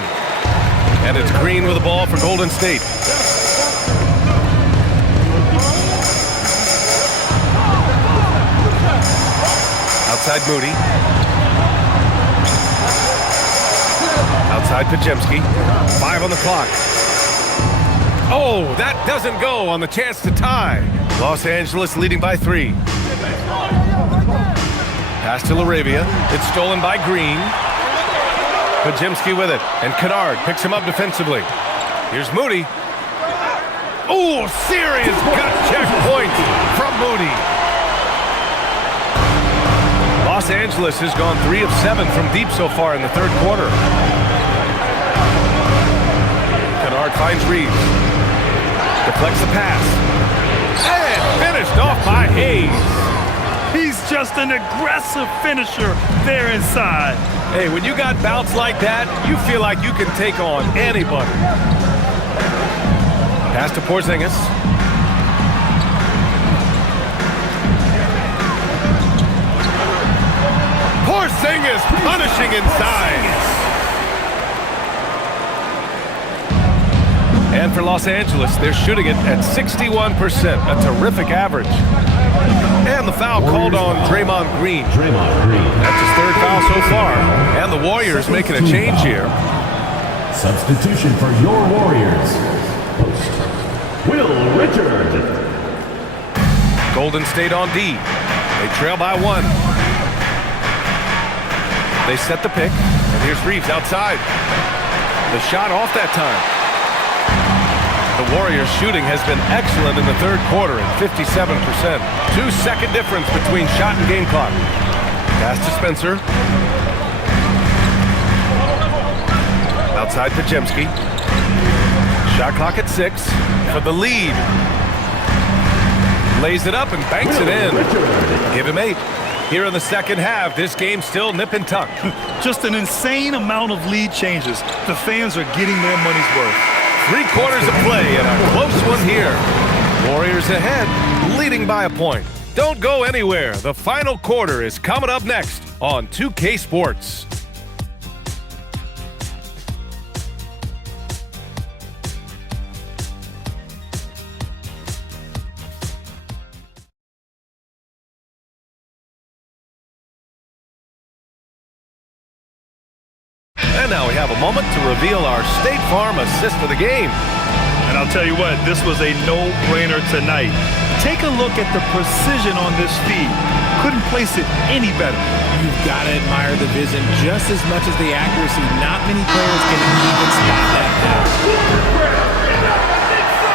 And it's Green with the ball for Golden State. Outside Moody. Outside Pajemski. 5 on the clock. Oh, that doesn't go on the chance to tie. Los Angeles leading by 3. Pass to LaRavia. It's stolen by Green. Pajemski with it. And Kennard picks him up defensively. Here's Moody. Oh, serious gut check point from Moody. Los Angeles has gone 3 of 7 from deep so far in the third quarter. Kennard finds Reeves. Deflects the pass. And finished off by Hayes. He's just an aggressive finisher there inside. Hey, when you got bouts like that, you feel like you can take on anybody. Pass to Porzingis. Porzingis punishing inside. And for Los Angeles, they're shooting it at 61%, a terrific average. And the foul called on Draymond Green. That's his third foul so far. And the Warriors making a change here. Substitution for your Warriors. Will Richard. Golden State on D. They trail by 1. They set the pick. And here's Reeves outside. The shot off that time. The Warriors' shooting has been excellent in the third quarter at 57%. 2-second difference between shot and game clock. Pass to Spencer. Outside Podziemski. Shot clock at 6 for the lead. Lays it up and banks it in. Give him 8. Here in the second half, this game's still nip and tuck. Just an insane amount of lead changes. The fans are getting their money's worth. 3 quarters of play and a close one here. Warriors ahead, leading by a point. Don't go anywhere. The final quarter is coming up next on 2K Sports. And now we have a moment to reveal our State Farm assist of the game. And I'll tell you what, this was a no-brainer tonight. Take a look at the precision on this feed. Couldn't place it any better. You've got to admire the vision just as much as the accuracy. Not many players can even spot that pass.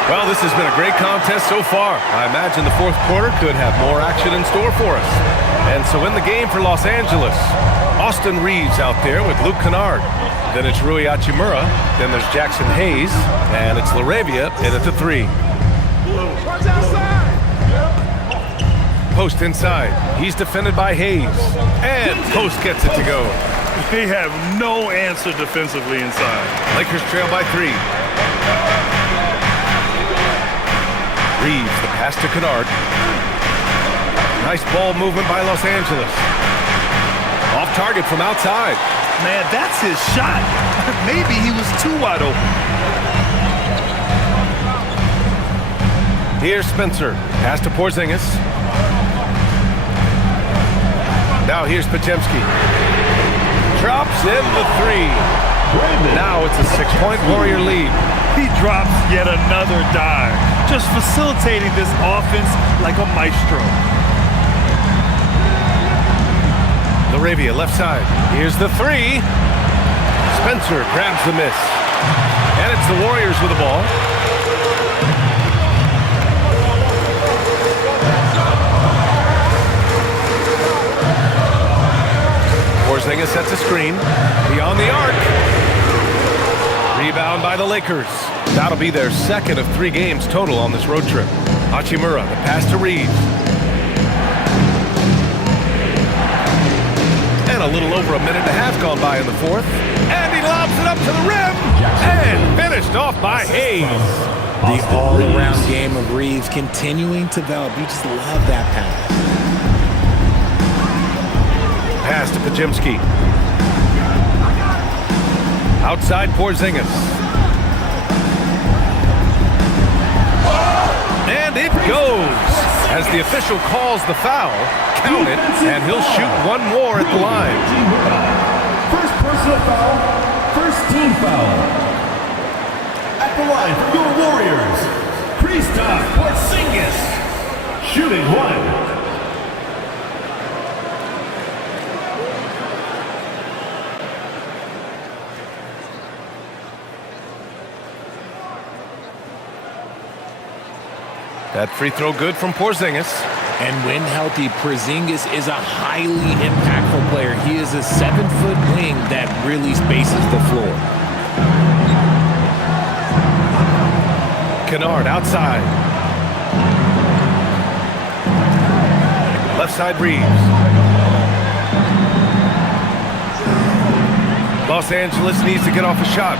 Well, this has been a great contest so far. I imagine the fourth quarter could have more action in store for us. And so in the game for Los Angeles, Austin Reeves out there with Luke Kennard. Then it's Rui Hachimura. Then there's Jackson Hayes. And it's LaRavia in at the 3. Post inside. He's defended by Hayes. And Post gets it to go. They have no answer defensively inside. Lakers trail by 3. Reeves, the pass to Kennard. Nice ball movement by Los Angeles. Off target from outside. Man, that's his shot. Maybe he was too wide open. Here's Spencer. Pass to Porzingis. Now here's Podziemski. Drops in the 3. Now it's a 6-point Warrior lead. He drops yet another dime. Just facilitating this offense like a maestro. LaRavia left side. Here's the 3. Spencer grabs the miss. And it's the Warriors with the ball. Porzingis sets a screen. Beyond the arc. Rebound by the Lakers. That'll be their second of 3 games total on this road trip. Hachimura, the pass to Reeves. And a little over a minute and a half gone by in the fourth. And he lobs it up to the rim. And finished off by Hayes. The all-around game of Reeves continuing to develop. You just love that pass. Pass to Podziemski. Outside Porzingis. And it goes. As the official calls the foul, count it, and he'll shoot one more at the line. First personal foul, first team foul. At the line for your Warriors, Kristaps Porzingis, shooting 1. That free throw good from Porzingis. And when healthy, Porzingis is a highly impactful player. He is a 7-foot wing that really spaces the floor. Kennard outside. Left side Reeves. Los Angeles needs to get off a shot.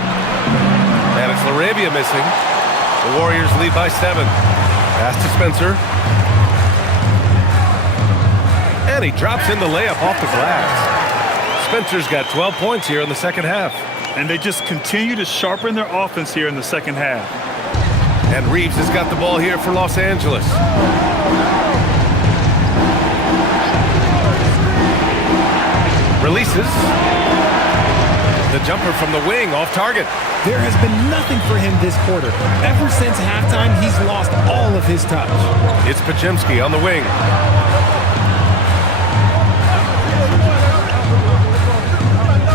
And it's LaRavia missing. The Warriors lead by 7. Pass to Spencer. And he drops in the layup off the glass. Spencer's got 12 points here in the second half. And they just continue to sharpen their offense here in the second half. And Reeves has got the ball here for Los Angeles. Releases. The jumper from the wing off target. There has been nothing for him this quarter. Ever since halftime, he's lost all of his touch. It's Pajemski on the wing.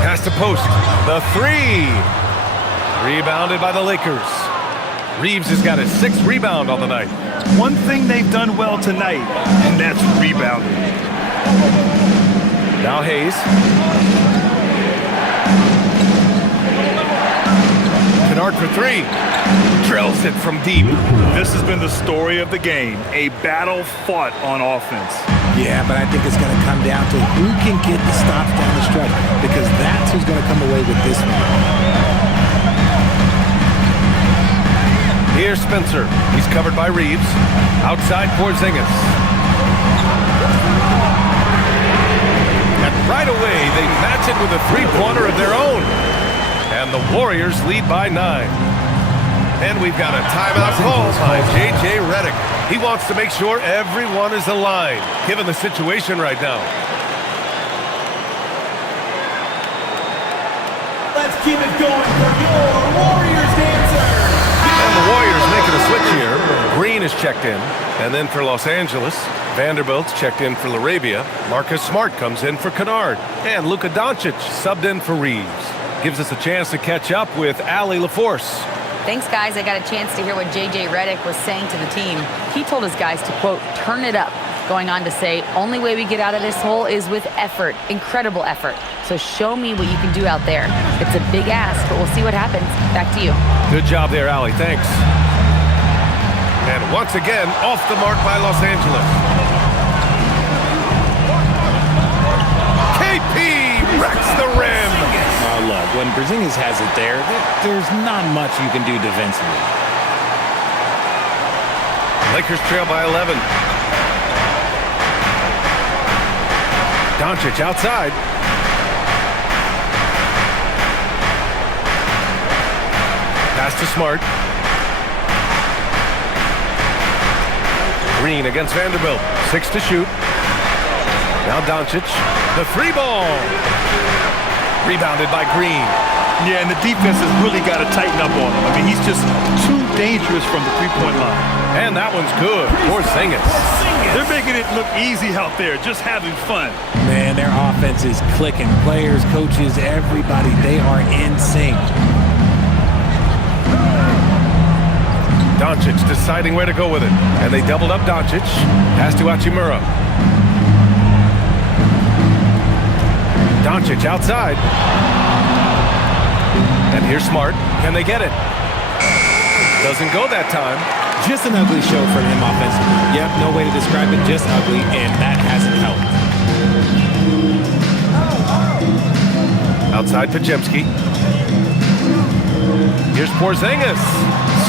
Pass to post. The 3. Rebounded by the Lakers. Reeves has got his 6th rebound on the night. One thing they've done well tonight, and that's rebounding. Now Hayes. Kennard for 3. Drills it from deep. This has been the story of the game. A battle fought on offense. Yeah, but I think it's going to come down to who can get the stops down the stretch, because that's who's going to come away with this one. Here's Spencer. He's covered by Reeves. Outside Porzingis. And right away, they match it with a three-pointer of their own. And the Warriors lead by 9. And we've got a timeout call by J.J. Redick. He wants to make sure everyone is aligned, given the situation right now. Let's keep it going for your Warriors dancer. And the Warriors making a switch here. Green is checked in. And then for Los Angeles, Vanderbilt's checked in for LaRavia. Marcus Smart comes in for Kennard. And Luka Doncic subbed in for Reeves. Gives us a chance to catch up with Allie LaForce. Thanks, guys. I got a chance to hear what J.J. Redick was saying to the team. He told his guys to, quote, turn it up, going on to say, only way we get out of this hole is with effort, incredible effort. So show me what you can do out there. It's a big ask, but we'll see what happens. Back to you. Good job there, Allie. Thanks. And once again, off the mark by Los Angeles. KP wrecks the rim. Look, when Porzingis has it there, there's not much you can do defensively. Lakers trail by 11. Doncic outside. Pass to Smart. Green against Vanderbilt. 6 to shoot. Now Doncic. The 3-ball. Rebounded by Green. Yeah, and the defense has really got to tighten up on him. I mean, he's just too dangerous from the three-point line. And that one's good. Porzingis. They're making it look easy out there, just having fun. Man, their offense is clicking. Players, coaches, everybody, they are in sync. Doncic deciding where to go with it. And they doubled up Doncic. Pass to Hachimura. Doncic outside. And here's Smart. Can they get it? Doesn't go that time. Just an ugly show from him offensively. Yep, no way to describe it, just ugly, and that hasn't helped. Outside Pajemski. Here's Porzingis.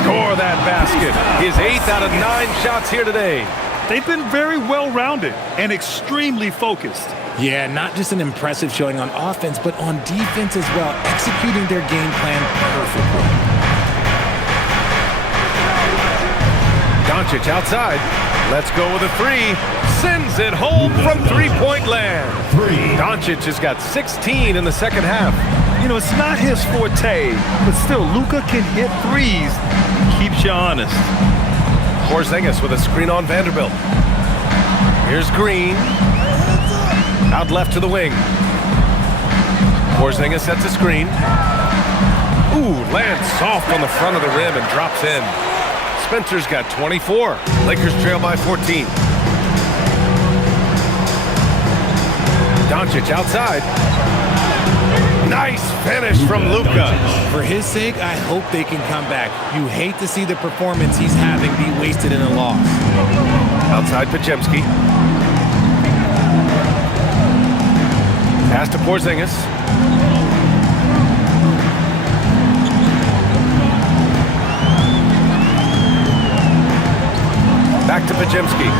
Score that basket. His 8th out of 9 shots here today. They've been very well-rounded and extremely focused. Yeah, not just an impressive showing on offense, but on defense as well, executing their game plan perfectly. Doncic outside. Let's go with a 3. Sends it home from three-point land. Doncic has got 16 in the second half. You know, it's not his forte, but still, Luka can hit threes. Keeps you honest. Porzingis with a screen on Vanderbilt. Here's Green. Out left to the wing. Porzingis sets a screen. Ooh, lands soft on the front of the rim and drops in. Spencer's got 24. Lakers trail by 14. Doncic outside. Nice finish from Luka. For his sake, I hope they can come back. You hate to see the performance he's having be wasted in a loss. Outside Pajemski. Pass to Porzingis. Pajemski.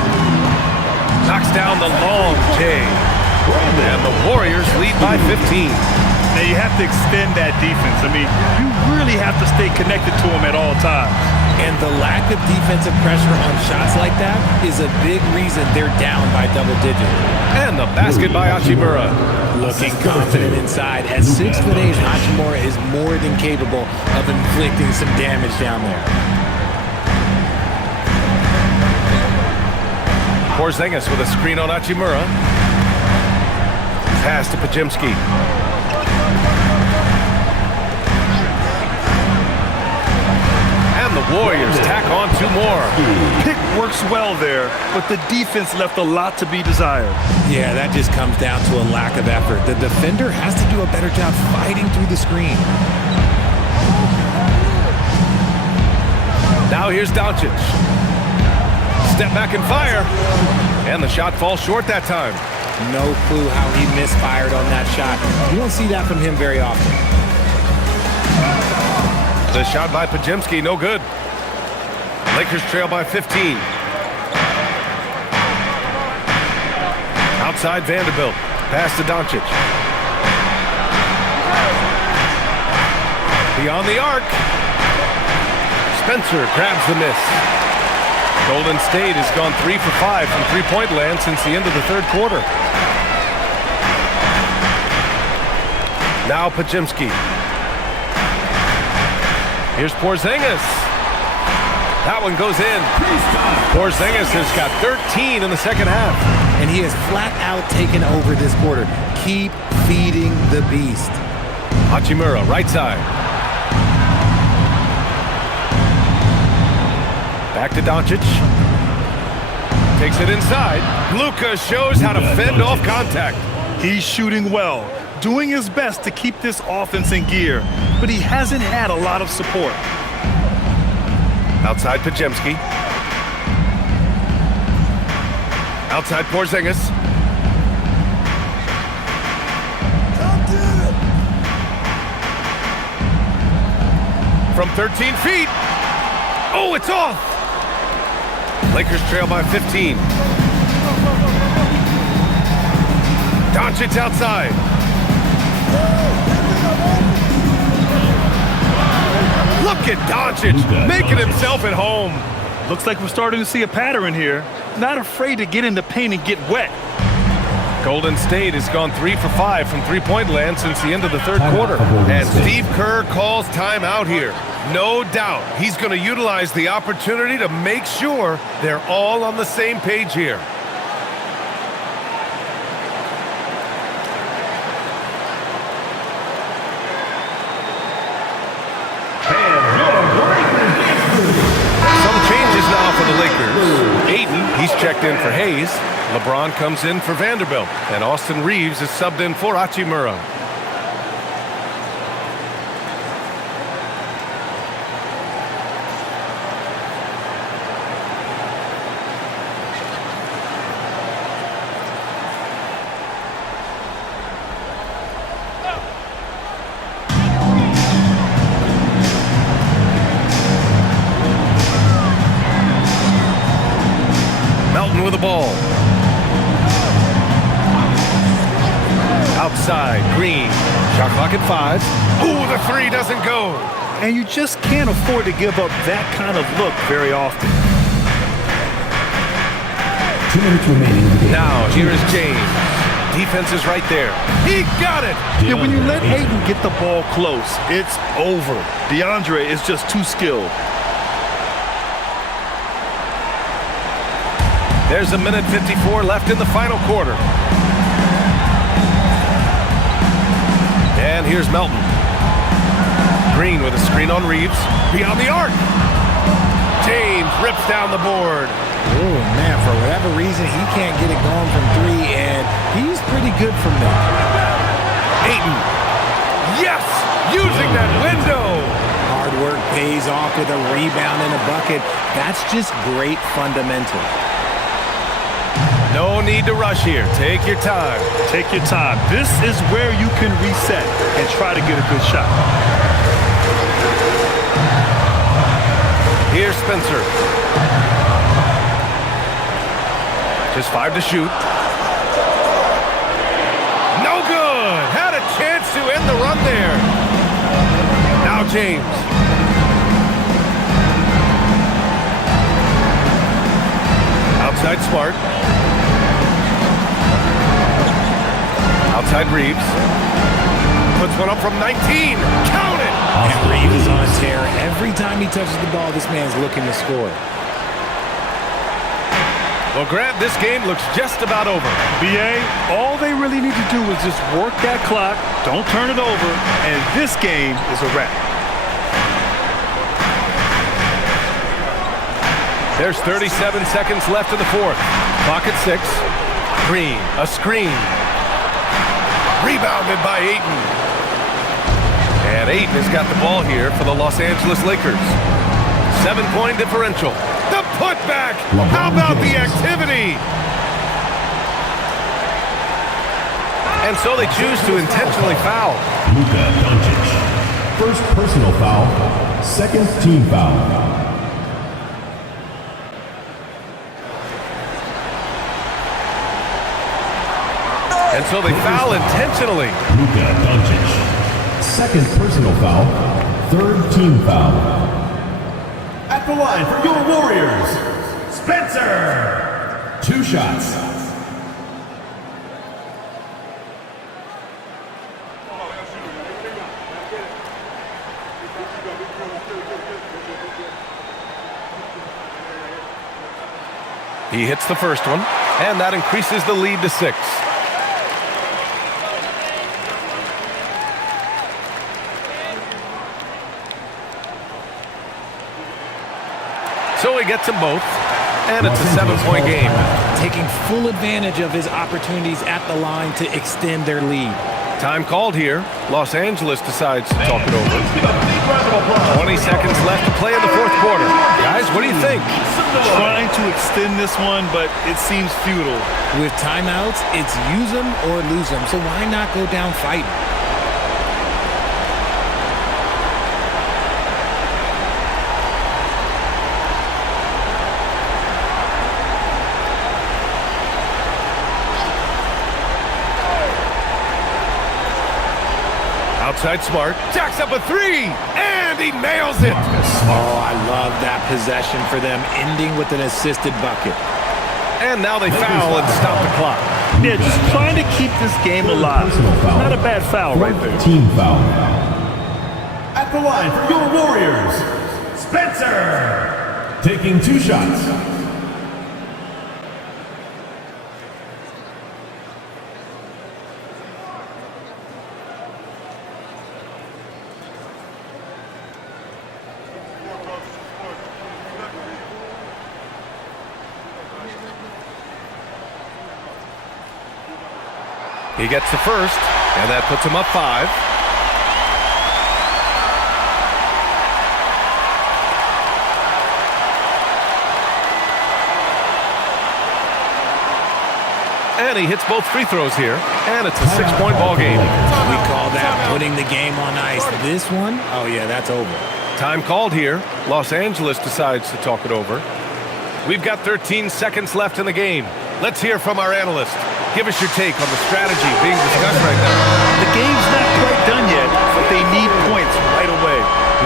Knocks down the long J. And the Warriors lead by 15. Now you have to extend that defense. I mean, you really have to stay connected to them at all times. And the lack of defensive pressure on shots like that is a big reason they're down by double digits. And the basket by Hachimura. Looking confident inside. At 6'8", Hachimura is more than capable of inflicting some damage down there. Porzingis with a screen on Hachimura. Pass to Pajemski. And the Warriors tack on 2 more. Pick works well there, but the defense left a lot to be desired. Yeah, that just comes down to a lack of effort. The defender has to do a better job fighting through the screen. Now here's Doncic. Step back and fire. And the shot falls short that time. No clue how he misfired on that shot. You don't see that from him very often. The shot by Pajemski, no good. Lakers trail by 15. Outside Vanderbilt. Pass to Doncic. Beyond the arc. Spencer grabs the miss. Golden State has gone 3 for 5 from three-point land since the end of the third quarter. Now Pajemski. Here's Porzingis. That one goes in. Porzingis has got 13 in the second half. And he has flat out taken over this quarter. Keep feeding the beast. Hachimura, right side. Back to Doncic. Takes it inside. Luka shows how to fend off contact. He's shooting well, doing his best to keep this offense in gear, but he hasn't had a lot of support. Outside Pajemski. Outside Porzingis. From 13 feet. Oh, it's off. Lakers trail by 15. Doncic outside. Look at Doncic making himself at home. Looks like we're starting to see a pattern here. Not afraid to get in the paint and get wet. Golden State has gone 3 for 5 from three-point land since the end of the third quarter. And Steve Kerr calls timeout here. No doubt he's going to utilize the opportunity to make sure they're all on the same page here. Some changes now for the Lakers. Ayton, he's checked in for Hayes. LeBron comes in for Vanderbilt. And Austin Reeves is subbed in for Hachimura. Melton with the ball. Outside, Green. Shot clock at 5. Ooh, the 3 doesn't go. And you just can't afford to give up that kind of look very often. 2 minutes remaining in the game. Now, here is James. Defense is right there. He got it. Yeah, when you let Ayton get the ball close, it's over. DeAndre is just too skilled. There's a minute 54 left in the final quarter. And here's Melton. Green with a screen on Reeves. Beyond the arc. James rips down the board. Oh, man, for whatever reason, he can't get it going from 3, and he's pretty good from there. Ayton. Yes! Using that window. Hard work pays off with a rebound and a bucket. That's just great fundamental. No need to rush here. Take your time. Take your time. This is where you can reset and try to get a good shot. Here's Spencer. Just 5 to shoot. No good. Had a chance to end the run there. Now James. Outside Smart. Outside Reeves. Puts one up from 19. Count it! And Reeves is on a tear. Every time he touches the ball, this man's looking to score. Well, Grant, this game looks just about over. BA, all they really need to do is just work that clock, don't turn it over, and this game is a wrap. There's 37 seconds left in the fourth. Clock at 6. Green, a screen. Rebounded by Ayton. And Ayton has got the ball here for the Los Angeles Lakers. 7-point differential. The putback. How about the activity? And so they choose to intentionally foul. Luka Doncic. First personal foul. Second team foul. And so they foul intentionally. Luka Doncic. Second personal foul. Third team foul. At the line for your Warriors, Spencer. 2 shots. He hits the first one, and that increases the lead to 6. So he gets them both, and it's a 7-point game. Taking full advantage of his opportunities at the line to extend their lead. Time called here. Los Angeles decides to talk it over. 20 seconds left to play in the fourth quarter. Guys, what do you think? Trying to extend this one, but it seems futile. With timeouts, it's use them or lose them, so why not go down fighting? Outside Smart, jacks up a 3, and he nails it. Oh, I love that possession for them, ending with an assisted bucket. And now they foul and stop the clock. Yeah, just trying to keep this game alive. Not a bad foul right there. Team foul. At the line for your Warriors, Spencer. Taking 2 shots. He gets the first, and that puts him up 5. And he hits both free throws here, and it's a 6-point ball game. We call that putting the game on ice. This one, oh yeah, that's over. Time called here. Los Angeles decides to talk it over. We've got 13 seconds left in the game. Let's hear from our analyst. Give us your take on the strategy being discussed right now. The game's not quite done yet, but they need points right away.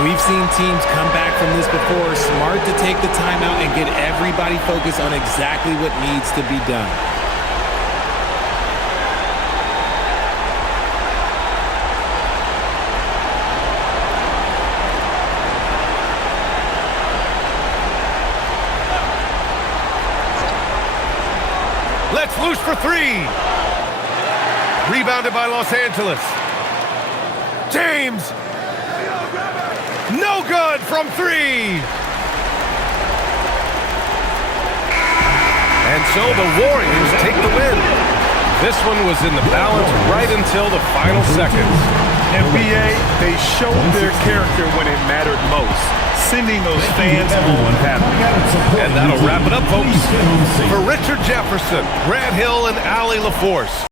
We've seen teams come back from this before. Smart to take the timeout and get everybody focused on exactly what needs to be done. Let's loose for 3. Rebounded by Los Angeles. James. No good from 3. And so the Warriors take the win. This one was in the balance right until the final seconds. NBA, they showed their character when it mattered most, sending those fans home happy. And that'll wrap it up, folks. For Richard Jefferson, Grant Hill, and Allie LaForce.